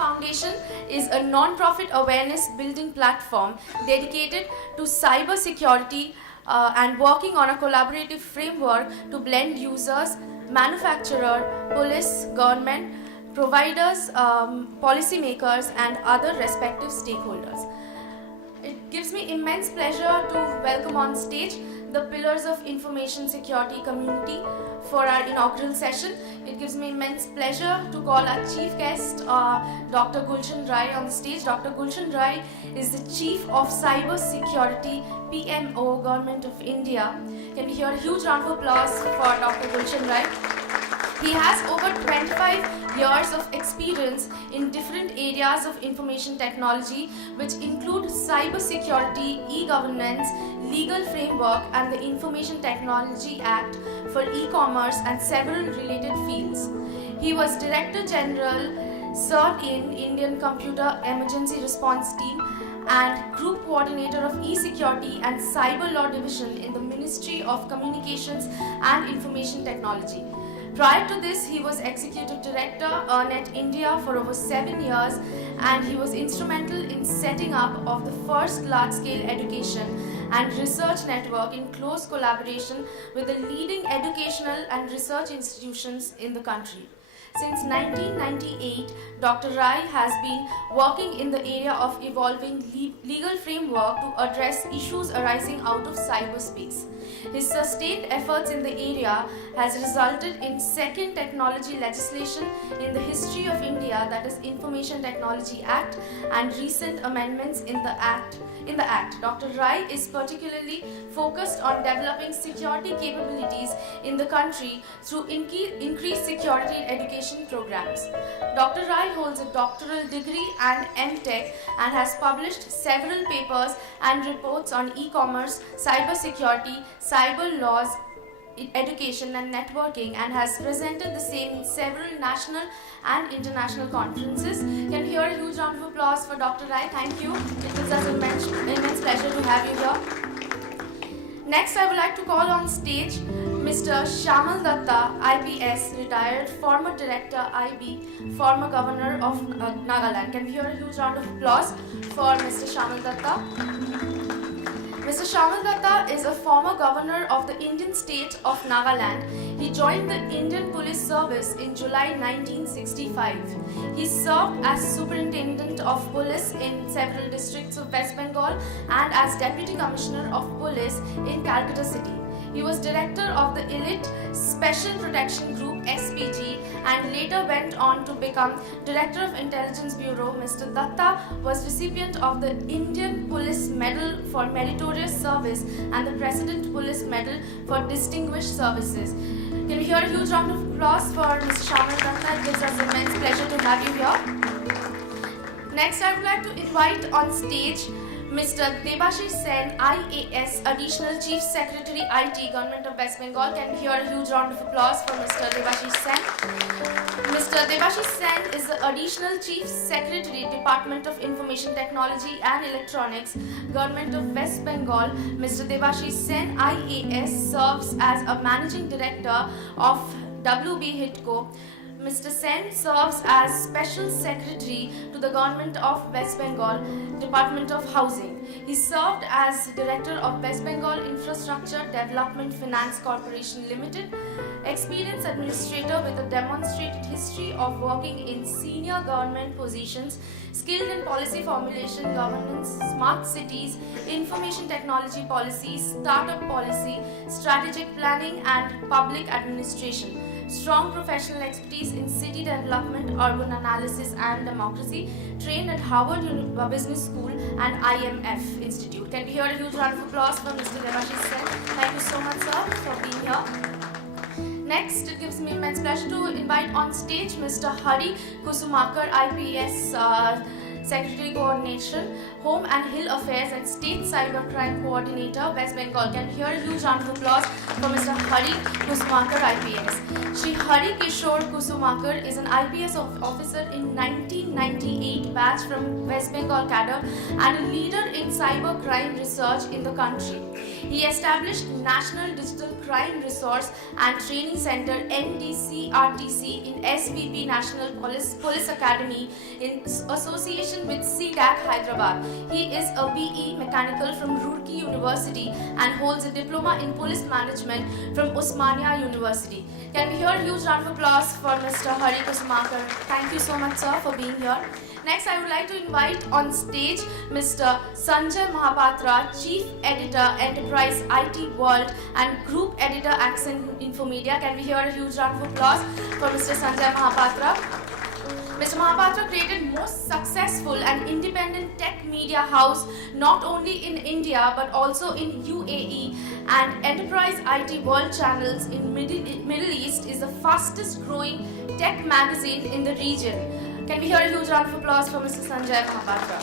Foundation is a non-profit awareness building platform dedicated to cyber security and working on a collaborative framework to blend users, manufacturer, police, government, providers, policymakers, and other respective stakeholders. It gives me immense pleasure to welcome on stage the pillars of information security community for our inaugural session. It gives me immense pleasure to call our chief guest, Dr. Gulshan on the stage. Dr. Gulshan is the Chief of Cyber Security PMO, Government of India. Can we hear a huge round of applause for Dr. Gulshan? He has over 25 years of experience in different areas of information technology, which include cyber security, e-governance, legal framework, and the Information Technology Act for e-commerce and several related fields. He was Director General, served in Indian Computer Emergency Response Team, and Group Coordinator of E-Security and Cyber Law Division in the Ministry of Communications and Information Technology. Prior to this, he was Executive Director, EarNet India for over 7 years, and he was instrumental in setting up of the first large-scale education and research network in close collaboration with the leading educational and research institutions in the country. Since 1998, Dr. Rai has been working in the area of evolving legal framework to address issues arising out of cyberspace. His sustained efforts in the area has resulted in second technology legislation in the history of India, that is Information Technology Act, and recent amendments in the Act. Dr. Rai is particularly focused on developing security capabilities in the country through increased security education programs. Dr. Rai holds a doctoral degree and MTech and has published several papers and reports on e-commerce, cyber security, cyber laws, education and networking, and has presented the same in several national and international conferences. Can we hear a huge round of applause for Dr. Rai? Thank you. It gives us immense pleasure to have you here. Next, I would like to call on stage Mr. Shyamal Datta, IPS, retired, former Director, IB, former Governor of Nagaland. Can we hear a huge round of applause for Mr. Shyamal Datta? Mr. Shyamal Datta is a former governor of the Indian state of Nagaland. He joined the Indian Police Service in July 1965. He served as Superintendent of Police in several districts of West Bengal and as Deputy Commissioner of Police in Calcutta City. He was Director of the Elite Special Protection Group SPG and later went on to become Director of Intelligence Bureau. Mr. Datta was recipient of the Indian Police Medal for Meritorious Service and the President Police Medal for Distinguished Services. Can we hear a huge round of applause for Mr. Shyamal Datta? It gives us immense pleasure to have you here. Next, I would like to invite on stage Mr. Debasish Sen, IAS, Additional Chief Secretary, IT, Government of West Bengal. Can we hear a huge round of applause for Mr. Debasish Sen? Mr. Debasish Sen is the Additional Chief Secretary, Department of Information Technology and Electronics, Government of West Bengal. Mr. Debasish Sen, IAS, serves as a Managing Director of WB Hitco. Mr. Sen serves as Special Secretary to the Government of West Bengal, Department of Housing. He served as Director of West Bengal Infrastructure Development Finance Corporation Limited, experienced administrator with a demonstrated history of working in senior government positions, skilled in policy formulation, governance, smart cities, information technology policy, startup policy, strategic planning, and public administration. Strong professional expertise in city development, urban analysis, and democracy. Trained at Harvard Business School and IMF Institute. Can we hear a huge round of applause for Mr. Debasish Sen? Thank you so much, sir, for being here. Next, it gives me immense pleasure to invite on stage Mr. Hari Kusumakar, IPS, Secretary Coordination, Home and Hill Affairs and State Cybercrime Coordinator, West Bengal. Can we hear a huge round of applause for Mr. Hari Kusumakar, IPS. Shri Hari Kishore Kusumakar is an IPS officer in 1998 batch from West Bengal cadre and a leader in cybercrime research in the country. He established National Digital Crime Resource and Training Center NDCRTC in SVP National Police Academy in association with CDAC Hyderabad. He is a BE Mechanical from Roorkee University and holds a diploma in Police Management from Osmania University. Can we hear a huge round of applause for Mr. Hari Kusumakar? Thank you so much, sir, for being here. Next, I would like to invite on stage Mr. Sanjay Mahapatra, Chief Editor, Enterprise IT World and Group Editor, Accent Infomedia. Can we hear a huge round of applause for Mr. Sanjay Mahapatra? Mr. Mahapatra created most successful and independent tech media house not only in India but also in UAE, and Enterprise IT World Channels in Middle East is the fastest growing tech magazine in the region. Can we hear a huge round of applause for Mr. Sanjay Mahapatra?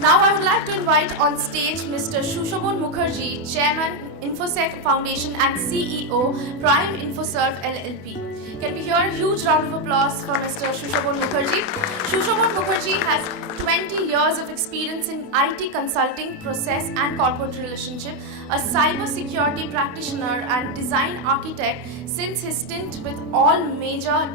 Now I would like to invite on stage Mr. Sushobhan Mukherjee, Chairman, Infosec Foundation and CEO, Prime Infoserve LLP. Can we hear a huge round of applause for Mr. Sushobhan Mukherjee? Sushobhan Mukherjee has 20 years of experience in IT consulting, process and corporate relationship, a cyber security practitioner and design architect since his stint with all major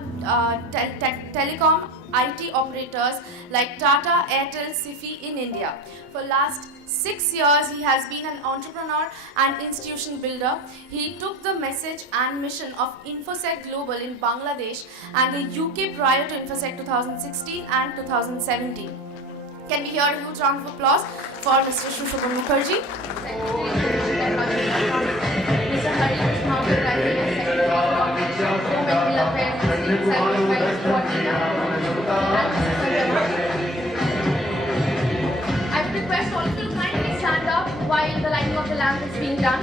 telecom IT operators like Datta, Addl, Ciso in India. For last 6 years, he has been an entrepreneur and institution builder. He took the message and mission of Infosec Global in Bangladesh and the UK prior to Infosec 2016 and 2017. Can we hear a huge round of applause for Mr. Sushobhan Mukherjee? Mr. Hari Kusumakar, IPS, Secretary Coordination, Home and Hill Affairs, State Cybercrime Coordinator. I would request all of you to kindly stand up while the lighting of the lamp is being done.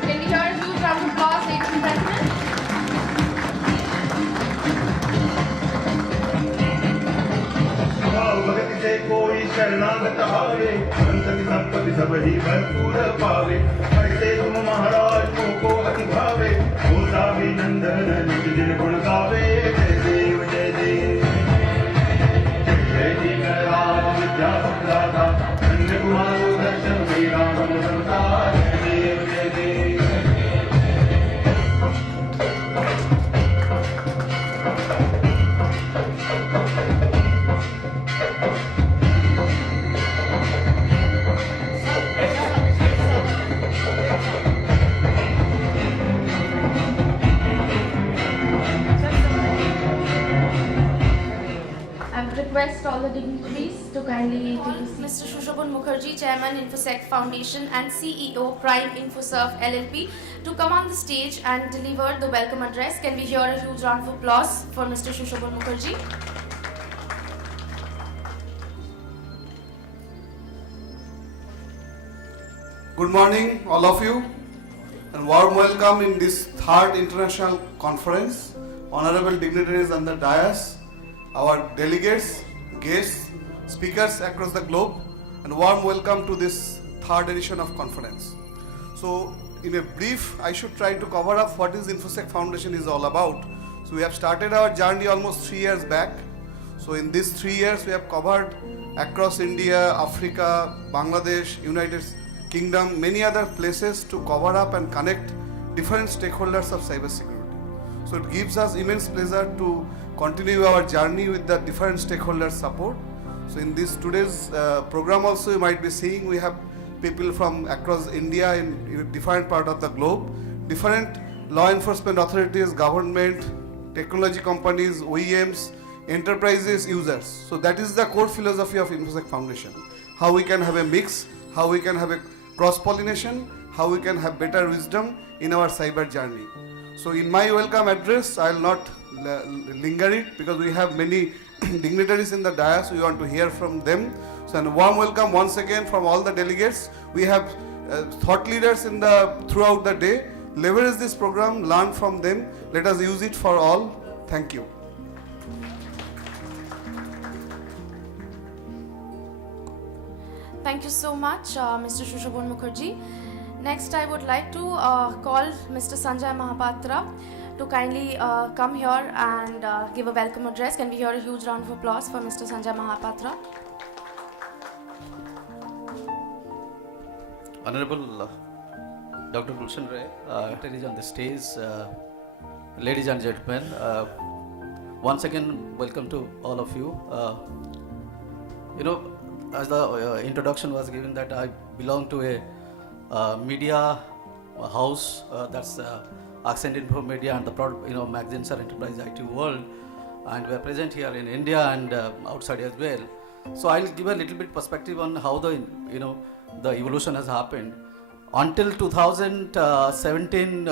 Can we hear a huge round of applause, ladies and gentlemen? से कोई शरणागत आवे, अंत की संपत्ति सब ही भरपूर पावे। ऐसे तुम महाराज को अति भावे, गोसाभिनंदन निज दिन गुण गावे। जय देव जय देव, जय जी गणराज विद्या सुखदाता, धन्य कुमारो दर्शन वीरा मम संसार। जय देव जय देव। Request all the dignitaries to kindly Mr. Sushobhan Mukherjee, Chairman, Infosec Foundation and CEO, Prime Infoserve LLP, to come on the stage and deliver the welcome address. Can we hear a huge round of applause for Mr. Sushobhan Mukherjee? Good morning, all of you, and warm welcome in this third international conference. Honorable dignitaries on the dais, our delegates, guests, speakers across the globe, and warm welcome to this third edition of conference. So, in a brief, I should try to cover up what is Infosec Foundation is all about. So, we have started our journey almost 3 years back. So, in these 3 years, we have covered across India, Africa, Bangladesh, United Kingdom, many other places to cover up and connect different stakeholders of cybersecurity. So, it gives us immense pleasure to continue our journey with the different stakeholders support. So in this today's program also you might be seeing we have people from across India in different part of the globe, different law enforcement authorities, government, technology companies, OEMs, enterprises, users. So that is the core philosophy of Infosec Foundation. How we can have a mix, how we can have a cross-pollination, how we can have better wisdom in our cyber journey. So in my welcome address, I will not linger it because we have many dignitaries in the dais. We want to hear from them. So a warm welcome once again from all the delegates. We have thought leaders throughout the day. Leverage this program, learn from them. Let us use it for all Thank you. Thank you so much, Mr. Sushobhan Mukherjee. Next, I would like to call Mr. Sanjay Mahapatra to kindly come here and give a welcome address. Can we hear a huge round of applause for Mr. Sanjay Mahapatra? Honorable Dr. Gulshan, is on the stage. Ladies and gentlemen, once again, welcome to all of you. As the introduction was given, that I belong to a media house, that's Accent Info Media, and the magazines are Enterprise IT World, and we are present here in India and outside as well. So I'll give a little bit perspective on how the evolution has happened. Until 2017,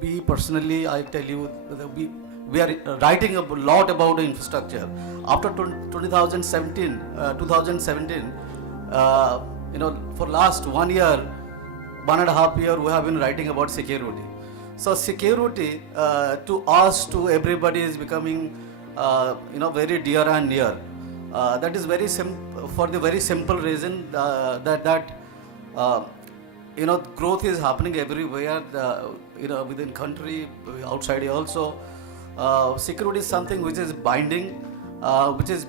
we personally, I tell you, we are writing a lot about the infrastructure. After 2017, for last 1 year, 1.5 years, we have been writing about security. So security to us, to everybody, is becoming very dear and near. That is very for the very simple reason that growth is happening everywhere, within country, outside also. Security is something which is binding, which is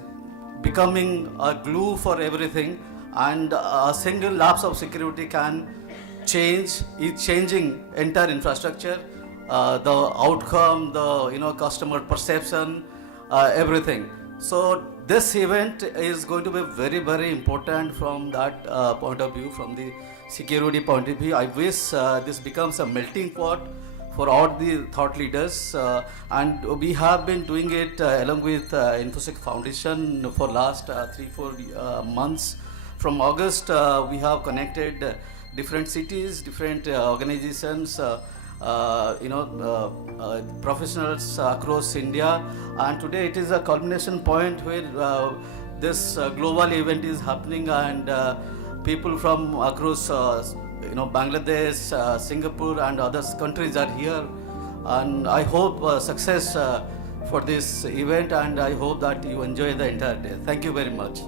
becoming a glue for everything, and a single lapse of security is changing entire infrastructure, the outcome, the customer perception, everything. So this event is going to be very, very important from that point of view, from the security point of view. I wish this becomes a melting pot for all the thought leaders, and we have been doing it along with Infosec Foundation for last 3-4 months. From August, we have connected different cities, different organizations, professionals across India, and today it is a culmination point where this global event is happening, and people from across Bangladesh, Singapore and other countries are here, and I hope success for this event, and I hope that you enjoy the entire day. Thank you very much.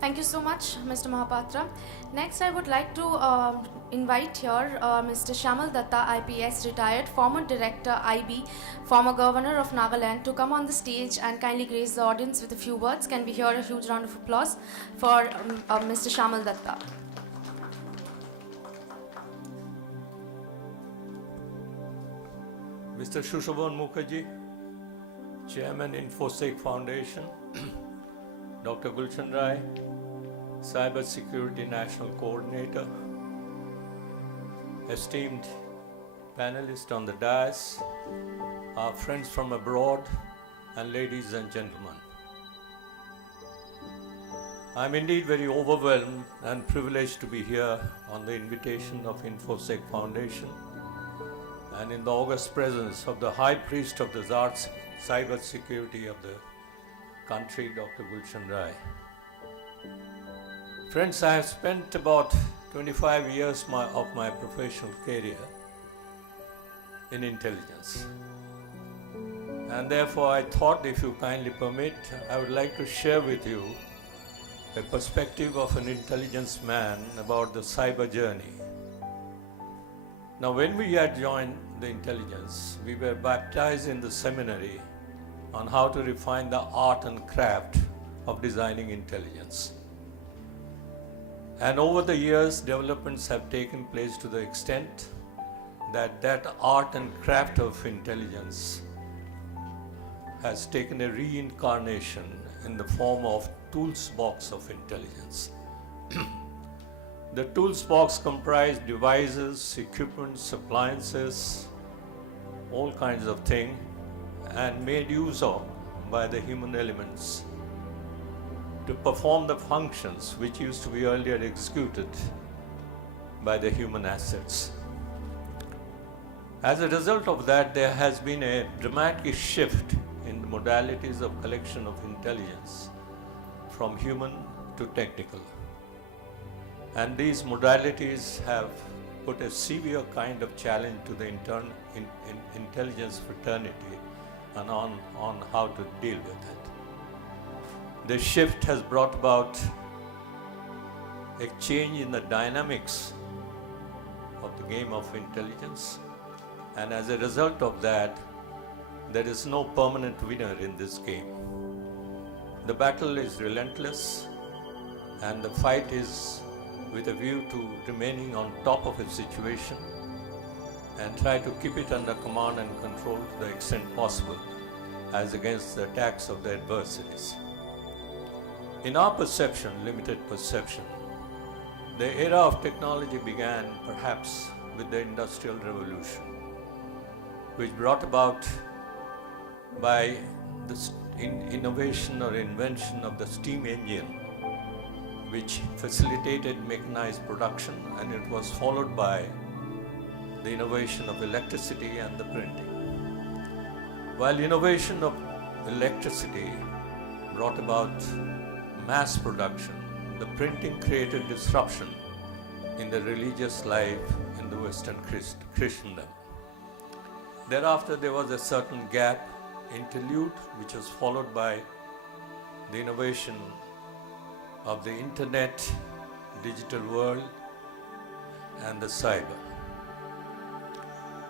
Thank you so much, Mr. Mahapatra. Next, I would like to invite here Mr. Shyamal Datta, IPS, retired, former director, IB, former governor of Nagaland, to come on the stage and kindly grace the audience with a few words. Can we hear a huge round of applause for Mr. Shyamal Datta? Mr. Sushobhan Mukherjee, Chairman, Infosec Foundation, Dr. Gulshan Rai, Cyber Security National Coordinator, esteemed panelists on the dais, our friends from abroad, and ladies and gentlemen. I'm indeed very overwhelmed and privileged to be here on the invitation of Infosec Foundation and in the august presence of the High Priest of the cyber security of the country, Dr. Gulshan Rai. Friends, I have spent about 25 years of my professional career in intelligence. And therefore I thought, if you kindly permit, I would like to share with you a perspective of an intelligence man about the cyber journey. Now, when we had joined the intelligence, we were baptized in the seminary on how to refine the art and craft of designing intelligence. And over the years, developments have taken place to the extent that art and craft of intelligence has taken a reincarnation in the form of tools box of intelligence. The tools box comprised devices, equipments, appliances, all kinds of things, and made use of by the human elements to perform the functions which used to be earlier executed by the human assets. As a result of that, there has been a dramatic shift in the modalities of collection of intelligence from human to technical. And these modalities have put a severe kind of challenge to the intelligence fraternity and on how to deal with it. This shift has brought about a change in the dynamics of the game of intelligence, and as a result of that, there is no permanent winner in this game. The battle is relentless, and the fight is with a view to remaining on top of its situation and try to keep it under command and control to the extent possible as against the attacks of the adversaries. In our perception, limited perception, the era of technology began perhaps with the Industrial Revolution, which brought about by the innovation or invention of the steam engine, which facilitated mechanized production, and it was followed by the innovation of electricity and the printing. While innovation of electricity brought about mass production, the printing created disruption in the religious life in the Western Christendom. Thereafter, there was a certain gap, interlude, which was followed by the innovation of the internet, digital world, and the cyber.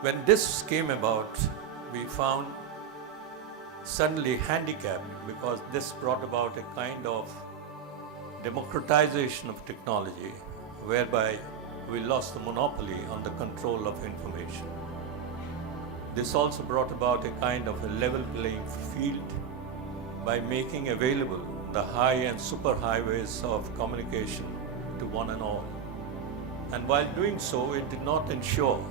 When this came about, we found suddenly handicapped because this brought about a kind of democratization of technology, whereby we lost the monopoly on the control of information. This also brought about a kind of a level playing field by making available the high and super highways of communication to one and all. And while doing so, it did not ensure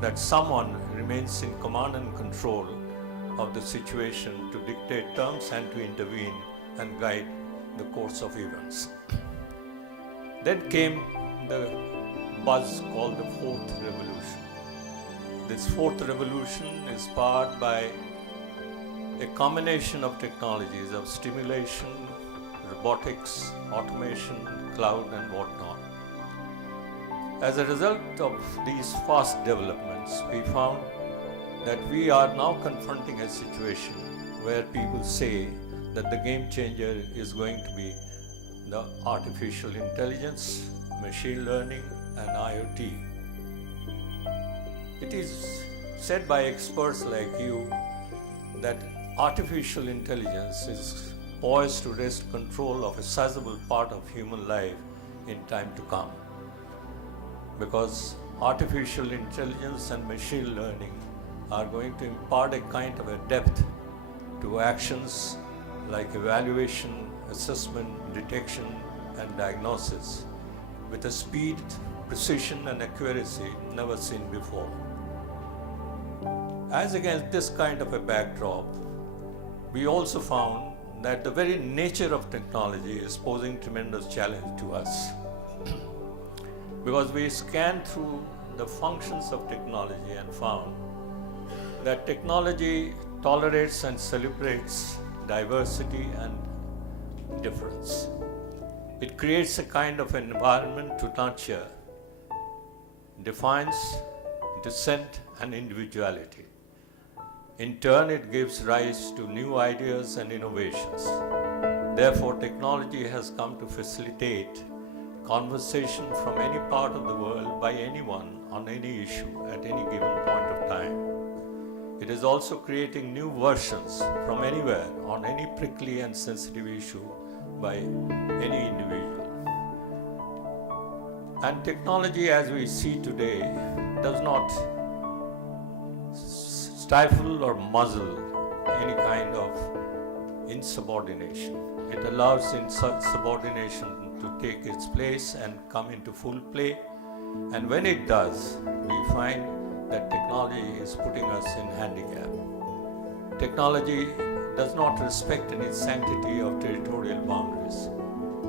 that someone remains in command and control of the situation to dictate terms and to intervene and guide the course of events. Then came the buzz called the Fourth Revolution. This Fourth Revolution is powered by a combination of technologies of stimulation, robotics, automation, cloud, and whatnot. As a result of these fast developments, we found that we are now confronting a situation where people say that the game changer is going to be the artificial intelligence, machine learning, and IoT. It is said by experts like you that artificial intelligence is poised to wrest control of a sizable part of human life in time to come. Because artificial intelligence and machine learning are going to impart a kind of a depth to actions like evaluation, assessment, detection, and diagnosis with a speed, precision, and accuracy never seen before. As against this kind of a backdrop, we also found that the very nature of technology is posing tremendous challenge to us. Because we scanned through the functions of technology and found that technology tolerates and celebrates diversity and difference. It creates a kind of an environment to nurture, defines dissent and individuality. In turn, it gives rise to new ideas and innovations. Therefore, technology has come to facilitate conversation from any part of the world by anyone on any issue at any given point of time. It is also creating new versions from anywhere on any prickly and sensitive issue by any individual. And technology as we see today does not stifle or muzzle any kind of insubordination. It allows insubordination to take its place and come into full play. And when it does, we find that technology is putting us in handicap. Technology does not respect any sanctity of territorial boundaries.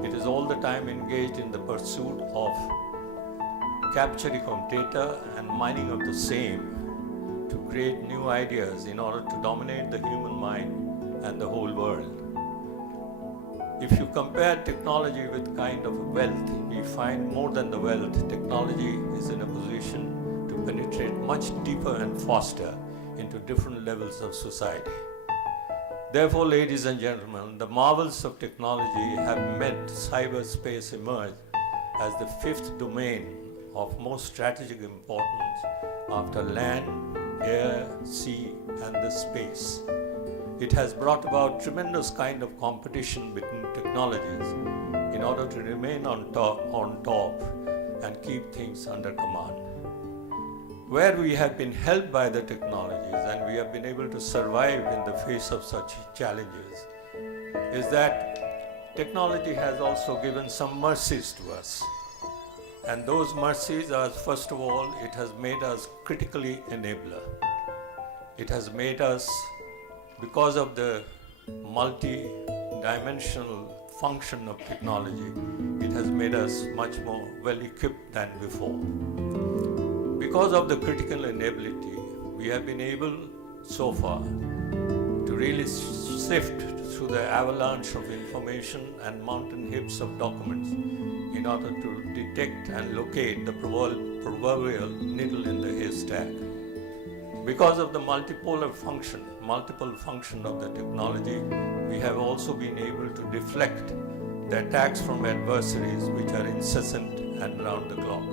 It is all the time engaged in the pursuit of capturing of data and mining of the same to create new ideas in order to dominate the human mind and the whole world. if you compare technology with kind of wealth, we find more than the wealth, technology is in a position to penetrate much deeper and faster into different levels of society. Therefore, ladies and gentlemen, the marvels of technology have made cyberspace emerge as the fifth domain of most strategic importance after land, air, sea, and the space. It has brought about tremendous kind of competition between technologies in order to remain on top and keep things under command. Where we have been helped by the technologies and we have been able to survive in the face of such challenges is that technology has also given some mercies to us. And those mercies are, first of all, it has made us critically enabler. It has made us, because of the multi-dimensional function of technology, it has made us much more well-equipped than before. Because of the critical enability, we have been able so far to really sift through the avalanche of information and mountain heaps of documents in order to detect and locate the proverbial needle in the haystack. Because of the multiple function of the technology, we have also been able to deflect the attacks from adversaries which are incessant and round the clock.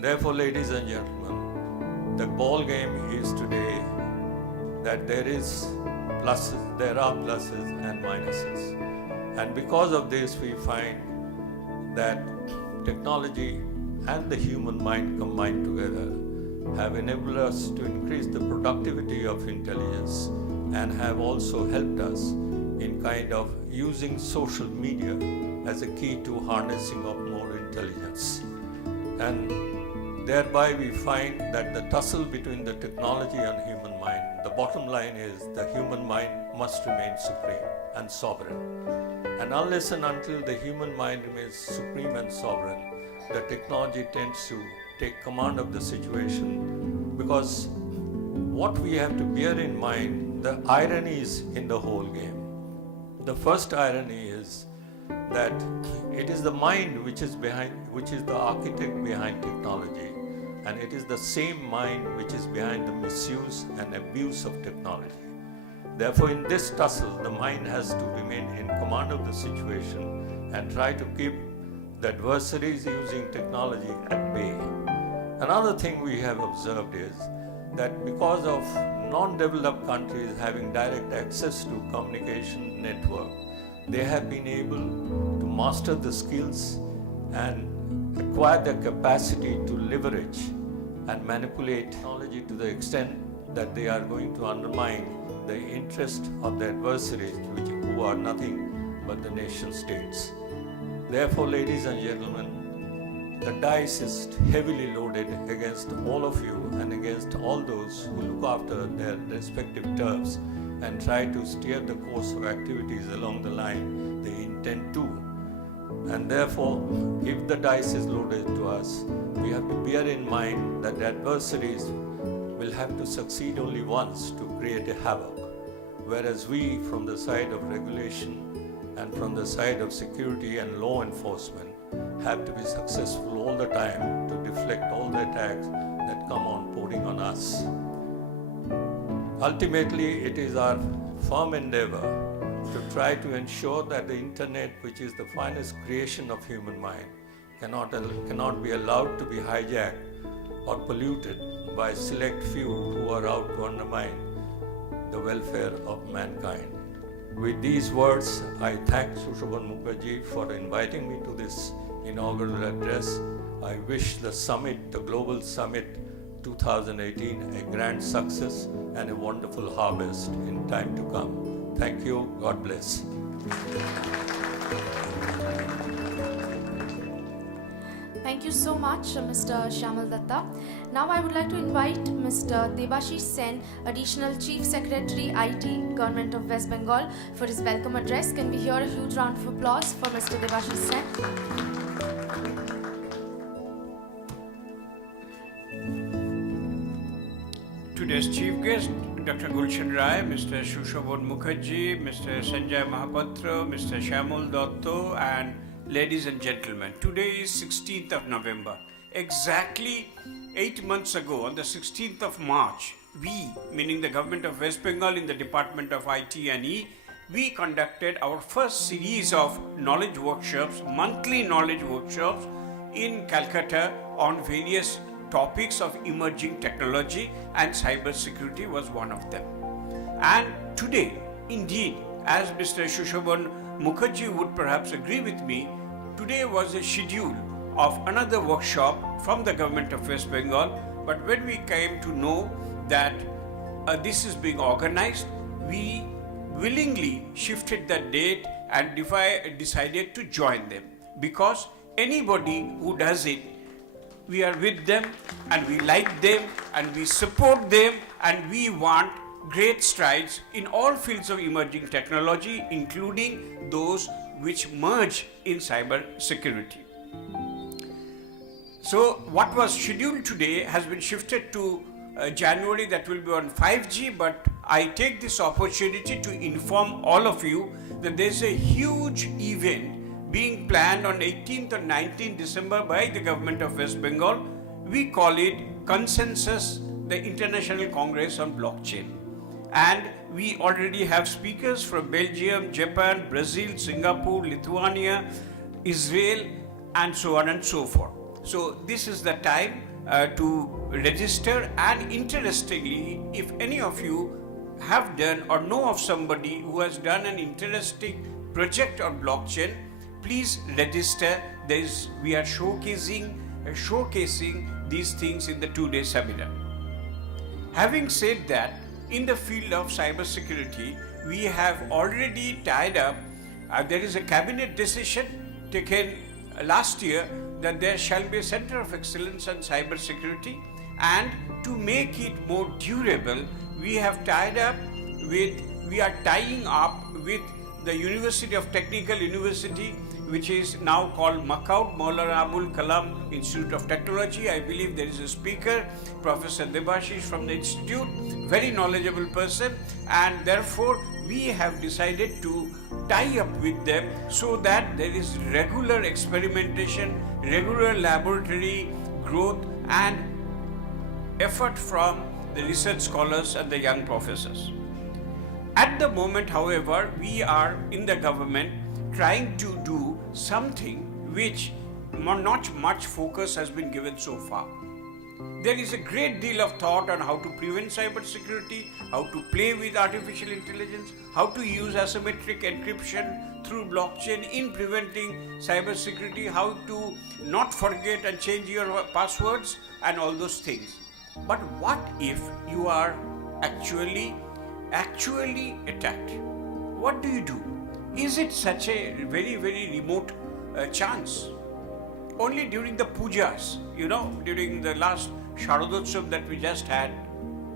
Therefore, ladies and gentlemen, the ball game is today that there are pluses and minuses. And because of this, we find that technology and the human mind combined together have enabled us to increase the productivity of intelligence and have also helped us in kind of using social media as a key to harnessing of more intelligence. And thereby we find that the tussle between the technology and human mind, the bottom line is the human mind must remain supreme and sovereign. And unless and until the human mind remains supreme and sovereign, the technology tends to take command of the situation, because what we have to bear in mind, the ironies in the whole game. The first irony is that it is the mind which is the architect behind technology, and it is the same mind which is behind the misuse and abuse of technology. Therefore, in this tussle, the mind has to remain in command of the situation and try to keep the adversaries using technology at bay. Another thing we have observed is that because of non-developed countries having direct access to communication network, they have been able to master the skills and acquire the capacity to leverage and manipulate technology to the extent that they are going to undermine the interest of the adversaries, who are nothing but the nation states. Therefore, ladies and gentlemen, the dice is heavily loaded against all of you and against all those who look after their respective turfs and try to steer the course of activities along the line they intend to. And therefore, if the dice is loaded to us, we have to bear in mind that the adversaries will have to succeed only once to create a havoc, whereas we, from the side of regulation and from the side of security and law enforcement, have to be successful all the time to deflect all the attacks that come on pouring on us. Ultimately, it is our firm endeavor to try to ensure that the internet, which is the finest creation of human mind, cannot be allowed to be hijacked or polluted by select few who are out to undermine the welfare of mankind. With these words, I thank Sushobhan Mukherjee for inviting me to this inaugural address. I wish the summit, the Global Summit 2018, a grand success and a wonderful harvest in time to come. Thank you. God bless. Thank you so much, Mr. Shyamal Datta. Now I would like to invite Mr. Debasish Sen, Additional Chief Secretary IT, Government of West Bengal, for his welcome address. Can we hear a huge round of applause for Mr. Debasish Sen? Today's chief guest, Dr. Gulshan, Mr. Sushobhan Mukherjee, Mr. Sanjay Mahapatra, Mr. Shyamal Datta, and ladies and gentlemen. Today is 16th of November. Exactly 8 months ago, on the 16th of March, we, meaning the government of West Bengal in the Department of IT and E, we conducted our first series of knowledge workshops, monthly knowledge workshops in Calcutta on various topics of emerging technology, and cyber security was one of them. And today, indeed, as Mr. Sushobhan Mukherjee would perhaps agree with me, today was a schedule of another workshop from the government of West Bengal. But when we came to know that this is being organized, we willingly shifted the date and decided to join them, because anybody who does it, we are with them and we like them and we support them, and we want great strides in all fields of emerging technology, including those which merge in cyber security. So what was scheduled today has been shifted to January, that will be on 5G, but I take this opportunity to inform all of you that there is a huge event being planned on 18th or 19th December by the government of West Bengal. We call it Consensus, the International Congress on Blockchain. And we already have speakers from Belgium, Japan, Brazil, Singapore, Lithuania, Israel, and so on and so forth. So this is the time to register, and interestingly, if any of you have done or know of somebody who has done an interesting project on blockchain, please register. We are showcasing these things in the 2-day seminar. Having said that, in the field of cyber security, we have already tied up, there is a cabinet decision taken last year that there shall be a center of excellence on cyber security, and to make it more durable, we are tying up with the University of Technical University, which is now called MAKAUT, Maulana Abul Kalam Institute of Technology. I believe there is a speaker, Professor Debasish from the institute, very knowledgeable person, and therefore we have decided to tie up with them so that there is regular experimentation, regular laboratory growth and effort from the research scholars and the young professors. At the moment, however, we are in the government trying to do something which not much focus has been given so far. There is a great deal of thought on how to prevent cyber security, how to play with artificial intelligence, how to use asymmetric encryption through blockchain in preventing cyber security, how to not forget and change your passwords and all those things. But what if you are actually attacked? What do you do? Is it such a very, very remote chance? Only during the pujas, during the last Sharadotsav that we just had,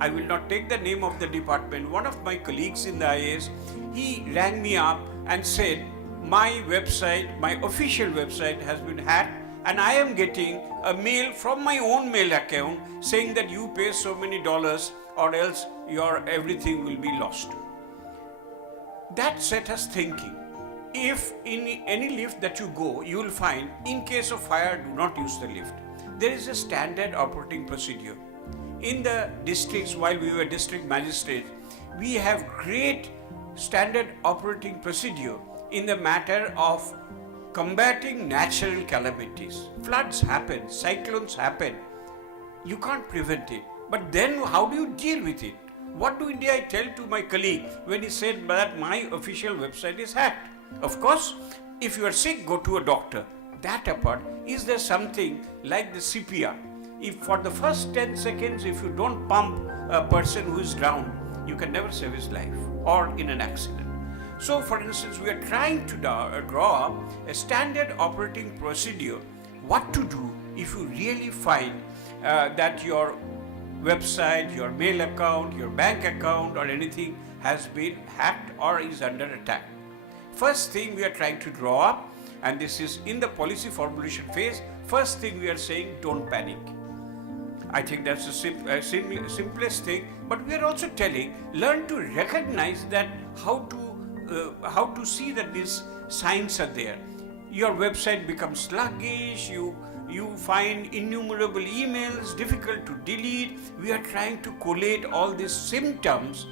I will not take the name of the department, one of my colleagues in the IAS, he rang me up and said, my website, my official website has been hacked, and I am getting a mail from my own mail account saying that you pay so many dollars or else your everything will be lost. That set us thinking. If in any lift that you go, you will find, in case of fire, do not use the lift. There is a standard operating procedure. In the districts, while we were district magistrates, we have great standard operating procedure in the matter of combating natural calamities. Floods happen, cyclones happen. You can't prevent it. But then how do you deal with it? What did I tell to my colleague when he said that my official website is hacked? Of course, if you are sick, go to a doctor. That apart, is there something like the CPR? If for the first 10 seconds, if you don't pump a person who is drowned, you can never save his life or in an accident. So, for instance, we are trying to draw up a standard operating procedure, what to do if you really find that your website, your mail account, your bank account or anything has been hacked or is under attack. First thing we are trying to draw up, and this is in the policy formulation phase, first thing we are saying, don't panic. I think that's the simplest thing. But we are also telling, learn to recognize that how to see that these signs are there. Your website becomes sluggish. You find innumerable emails difficult to delete. We are trying to collate all these symptoms.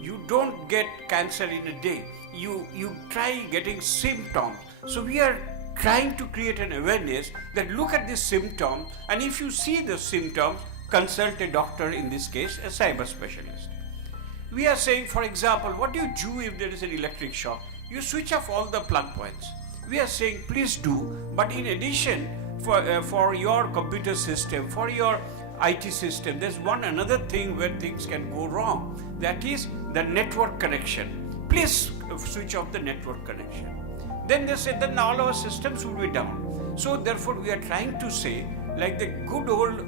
You don't get cancer in a day. You try getting symptoms. So we are trying to create an awareness that look at this symptom, and if you see the symptoms, consult a doctor, in this case a cyber specialist. We are saying, for example, what do you do if there is an electric shock? You switch off all the plug points. We are saying please do, but in addition, for your computer system, for your IT system, there's another thing where things can go wrong. That is the network connection. Please switch off the network connection. Then they said that all our systems will be down. So therefore we are trying to say, like the good old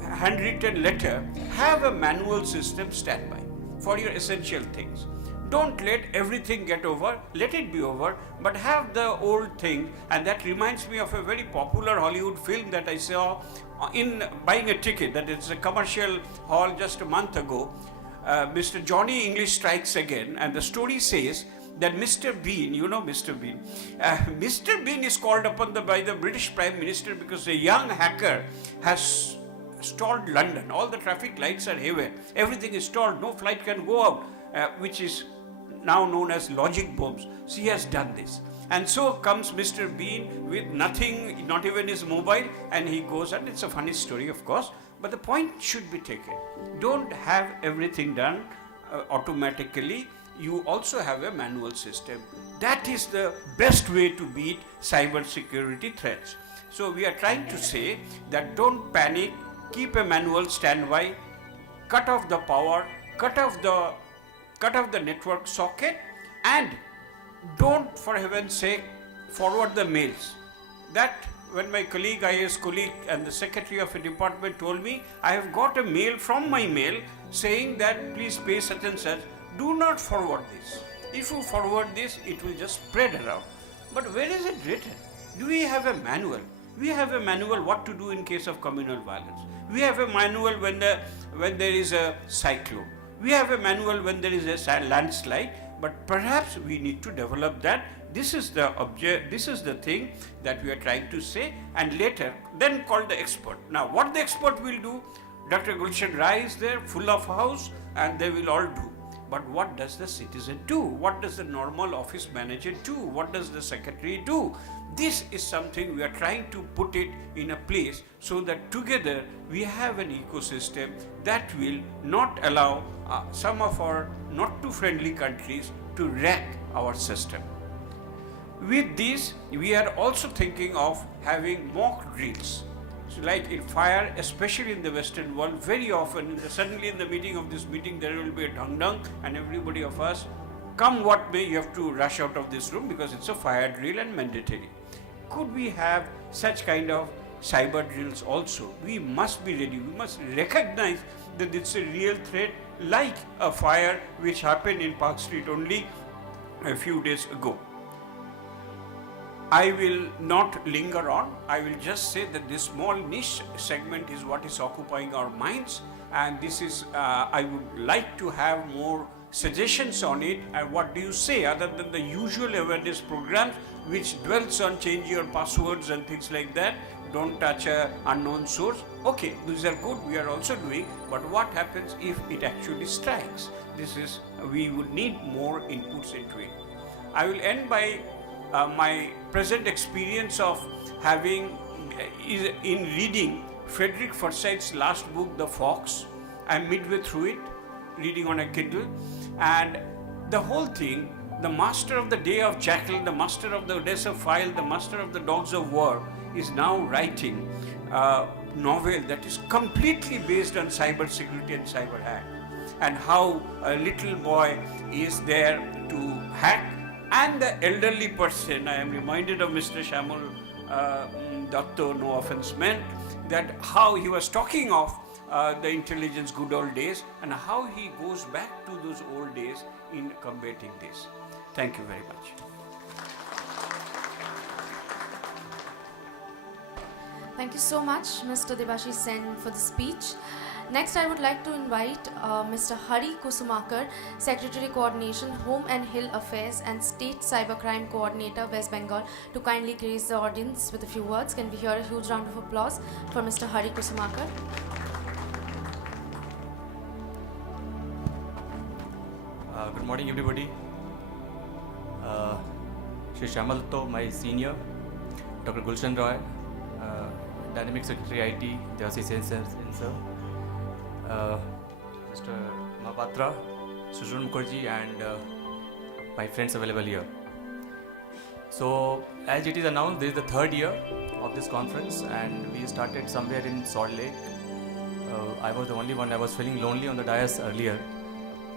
handwritten letter, have a manual system standby for your essential things. Don't let everything get over, let it be over, but have the old thing. And that reminds me of a very popular Hollywood film that I saw in buying a ticket, that it's a commercial hall just a month ago. Mr. Johnny English Strikes Again, and the story says that Mr. Bean, you know Mr. Bean, Mr. Bean is called upon by the British Prime Minister because a young hacker has stalled London. All the traffic lights are haywire. Everything is stalled. No flight can go out, which is now known as logic bombs. So he has done this. And so comes Mr. Bean with nothing, not even his mobile, and he goes, and it's a funny story, of course, but the point should be taken. Don't have everything done automatically. You also have a manual system. That is the best way to beat cyber security threats. So we are trying to say that don't panic, keep a manual standby, cut off the power, cut off the network socket, and don't, for heaven's sake, forward the mails. That when my colleague, IAS colleague and the secretary of a department told me, I have got a mail from my mail saying that please pay such and such, do not forward this. If you forward this, it will just spread around. But where is it written? Do we have a manual? We have a manual what to do in case of communal violence. We have a manual when there is a cyclone. We have a manual when there is a landslide, but perhaps we need to develop that. This is the thing that we are trying to say, and later then call the expert. Now what the expert will do, Dr. Gulshan Rai is there, full of house, and they will all do. But what does the citizen do? What does the normal office manager do? What does the secretary do? This is something we are trying to put it in a place so that together we have an ecosystem that will not allow some of our not too friendly countries to wreck our system. With this, we are also thinking of having mock drills. So like in fire, especially in the Western world, very often, suddenly in the meeting of this meeting, there will be a dung and everybody of us, come what may, you have to rush out of this room because it's a fire drill and mandatory. Could we have such kind of cyber drills also? We must be ready. We must recognize that it's a real threat, like a fire which happened in Park Street only a few days ago. I will not linger on. I will just say that this small niche segment is what is occupying our minds, and this is, I would like to have more suggestions on it. And what do you say, other than the usual awareness programs which dwells on change your passwords and things like that, don't touch an unknown source. Okay, these are good, we are also doing, but what happens if it actually strikes? We would need more inputs into it. I will end by my present experience of having, in reading Frederick Forsyth's last book, The Fox. I'm midway through it, reading on a Kindle, and the whole thing, the master of the day of jackal, the master of the Odessa file, the master of the dogs of war, is now writing a novel that is completely based on cyber security and cyber hack, and how a little boy is there to hack, and the elderly person. I am reminded of Mr. Shyamal, Datta, no offense meant, that how he was talking of the intelligence good old days, and how he goes back to those old days in combating this. Thank you very much. Thank you so much, Mr. Debasish Sen, for the speech. Next, I would like to invite Mr. Hari Kusumakar, Secretary Coordination, Home and Hill Affairs and State Cybercrime Coordinator, West Bengal, to kindly grace the audience with a few words. Can we hear a huge round of applause for Mr. Hari Kusumakar? Good morning, everybody. Shri Shyamal, my senior, Dr. Gulshan, Dynamic Secretary IT, Debasish sir, Mr. Mahapatra, Sushobhan Mukherjee, and my friends available here. So, as it is announced, this is the third year of this conference, and we started somewhere in Salt Lake. I was the only one. I was feeling lonely on the dais earlier.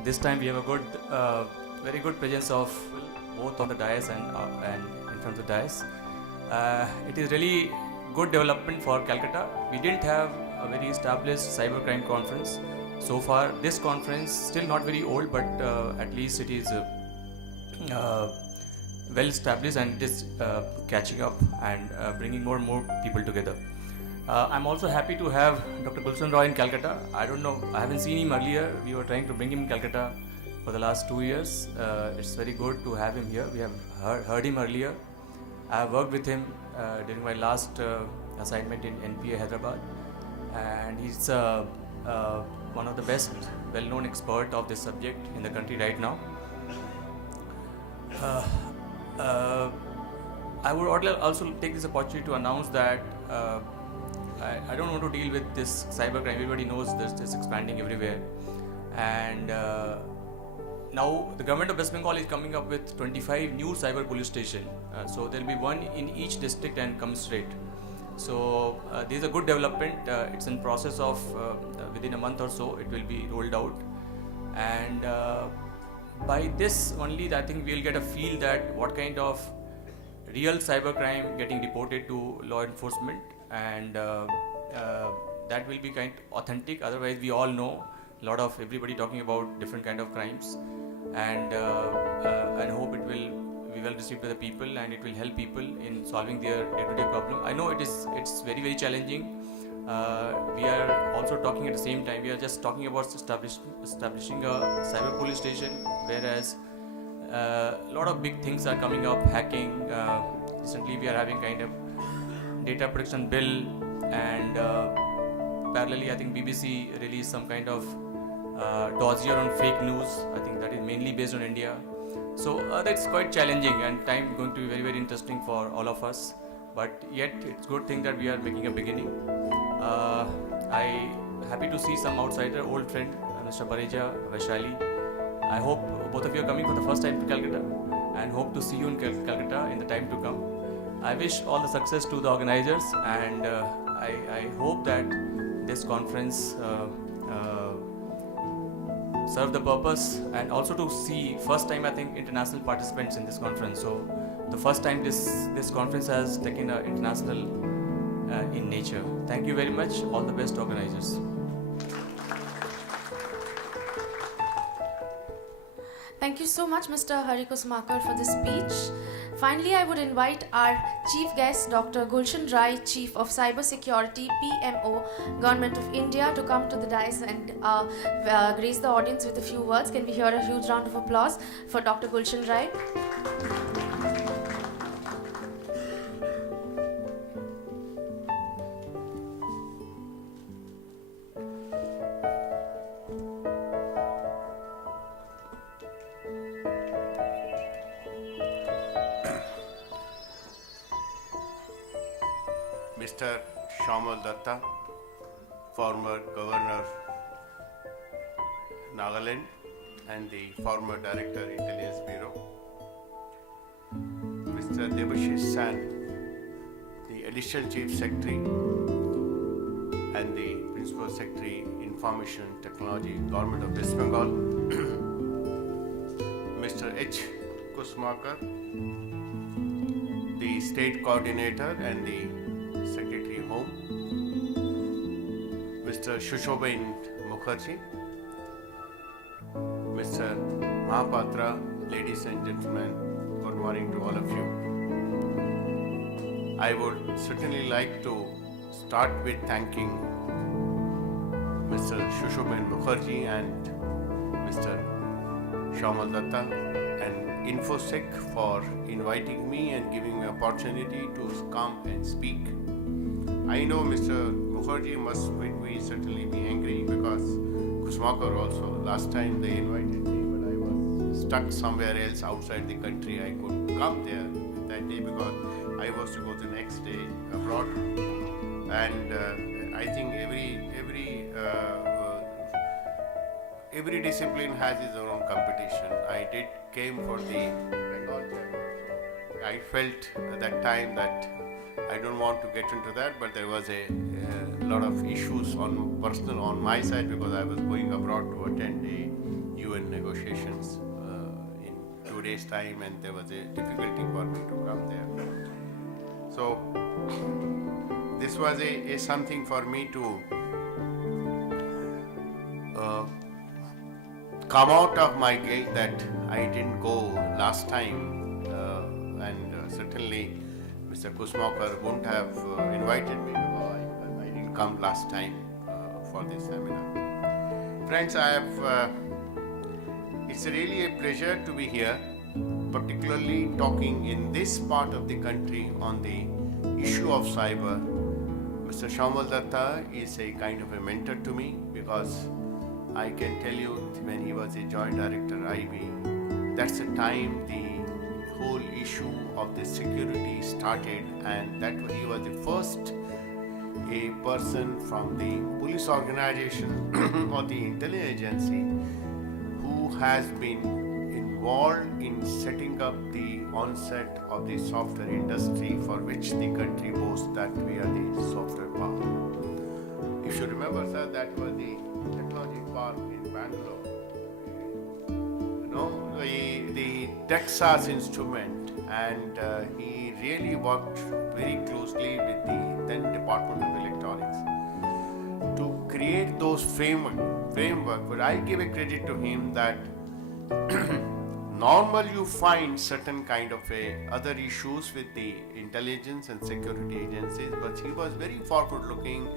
This time we have a good, very good presence of both on the dais and in front of the dais. It is really good development for Calcutta. We didn't have a very established cybercrime conference so far. This conference still not very old, but at least it is well established, and it is catching up and bringing more and more people together. I'm also happy to have Dr. Gulshan in Calcutta. I don't know, I haven't seen him earlier. We were trying to bring him in Calcutta for the last 2 years. It's very good to have him here. We have heard him earlier. I have worked with him during my last assignment in NPA Hyderabad, and he's one of the best well-known expert of this subject in the country right now. I would also take this opportunity to announce that I don't want to deal with this cybercrime. Everybody knows this is expanding everywhere, and now the government of West Bengal is coming up with 25 new cyber police stations. So there will be one in each district and commissionerate. So this is a good development. It's in process of within a month or so it will be rolled out, and by this only I think we'll get a feel that what kind of real cybercrime getting reported to law enforcement, and that will be kind of authentic. Otherwise, we all know a lot of everybody talking about different kind of crimes, and hope it will be well received by the people, and it will help people in solving their day-to-day problem. I know it's very, very challenging. We are also talking at the same time. We are just talking about establishing a cyber police station, whereas a lot of big things are coming up. Hacking. Recently, we are having kind of data protection bill, and parallelly, I think BBC released some kind of dossier on fake news. I think that is mainly based on India. So that's quite challenging, and time going to be very, very interesting for all of us. But yet, it's good thing that we are making a beginning. I happy to see some outsider, old friend, Mr. Bareja, Vaishali. I hope both of you are coming for the first time to Calcutta, and hope to see you in Calcutta in the time to come. I wish all the success to the organizers, and I hope that this conference serve the purpose, and also to see first time I think international participants in this conference. So the first time this conference has taken an international in nature. Thank you very much. All the best, organizers. Thank you so much, Mr. Hari Kusumakar, for this speech. Finally, I would invite our chief guest, Dr. Gulshan Rai, Chief of Cyber Security, PMO, Government of India, to come to the dais and grace the audience with a few words. Can we hear a huge round of applause for Dr. Gulshan Rai? Mr. Shyamal Datta, former Governor Nagaland and the former Director Intelligence Bureau. Mr. Debasish San, the Additional Chief Secretary and the Principal Secretary Information Technology, Government of West Bengal. Mr. H. Kusumakar, the State Coordinator and the Secretary Home. Mr. Sushobhan Mukherjee, Mr. Mahapatra, ladies and gentlemen, good morning to all of you. I would certainly like to start with thanking Mr. Sushobhan Mukherjee and Mr. Shyamal Datta and Infosec for inviting me and giving me opportunity to come and speak. I know Mr. Mukherjee must be certainly be angry because Kusumakar also, last time they invited me, but I was stuck somewhere else outside the country. I couldn't come there that day because I was to go the next day abroad. And I think every discipline has its own competition. I came for the Bengal Chamber. I felt at that time that I don't want to get into that, but there was a lot of issues on personal on my side because I was going abroad to attend the UN negotiations in 2 days' time, and there was a difficulty for me to come there. So this was a something for me to come out of my gate that I didn't go last time, and certainly Mr. Kusumakar wouldn't have invited me because I didn't come last time for this seminar. Friends, it's really a pleasure to be here, particularly talking in this part of the country on the issue of cyber. Mr. Shyamal Datta is a kind of a mentor to me because I can tell you when he was a joint director IB, that's the time the whole issue of the security started, and that he was the first a person from the police organization or the intelligence agency who has been involved in setting up the onset of the software industry for which the country boasts that we are the software park. If you remember, sir, that was the technology park in Bangalore. The Texas instrument, and he really worked very closely with the then Department of Electronics to create those framework. But I give a credit to him that normal you find certain kind of other issues with the intelligence and security agencies, but he was very forward looking,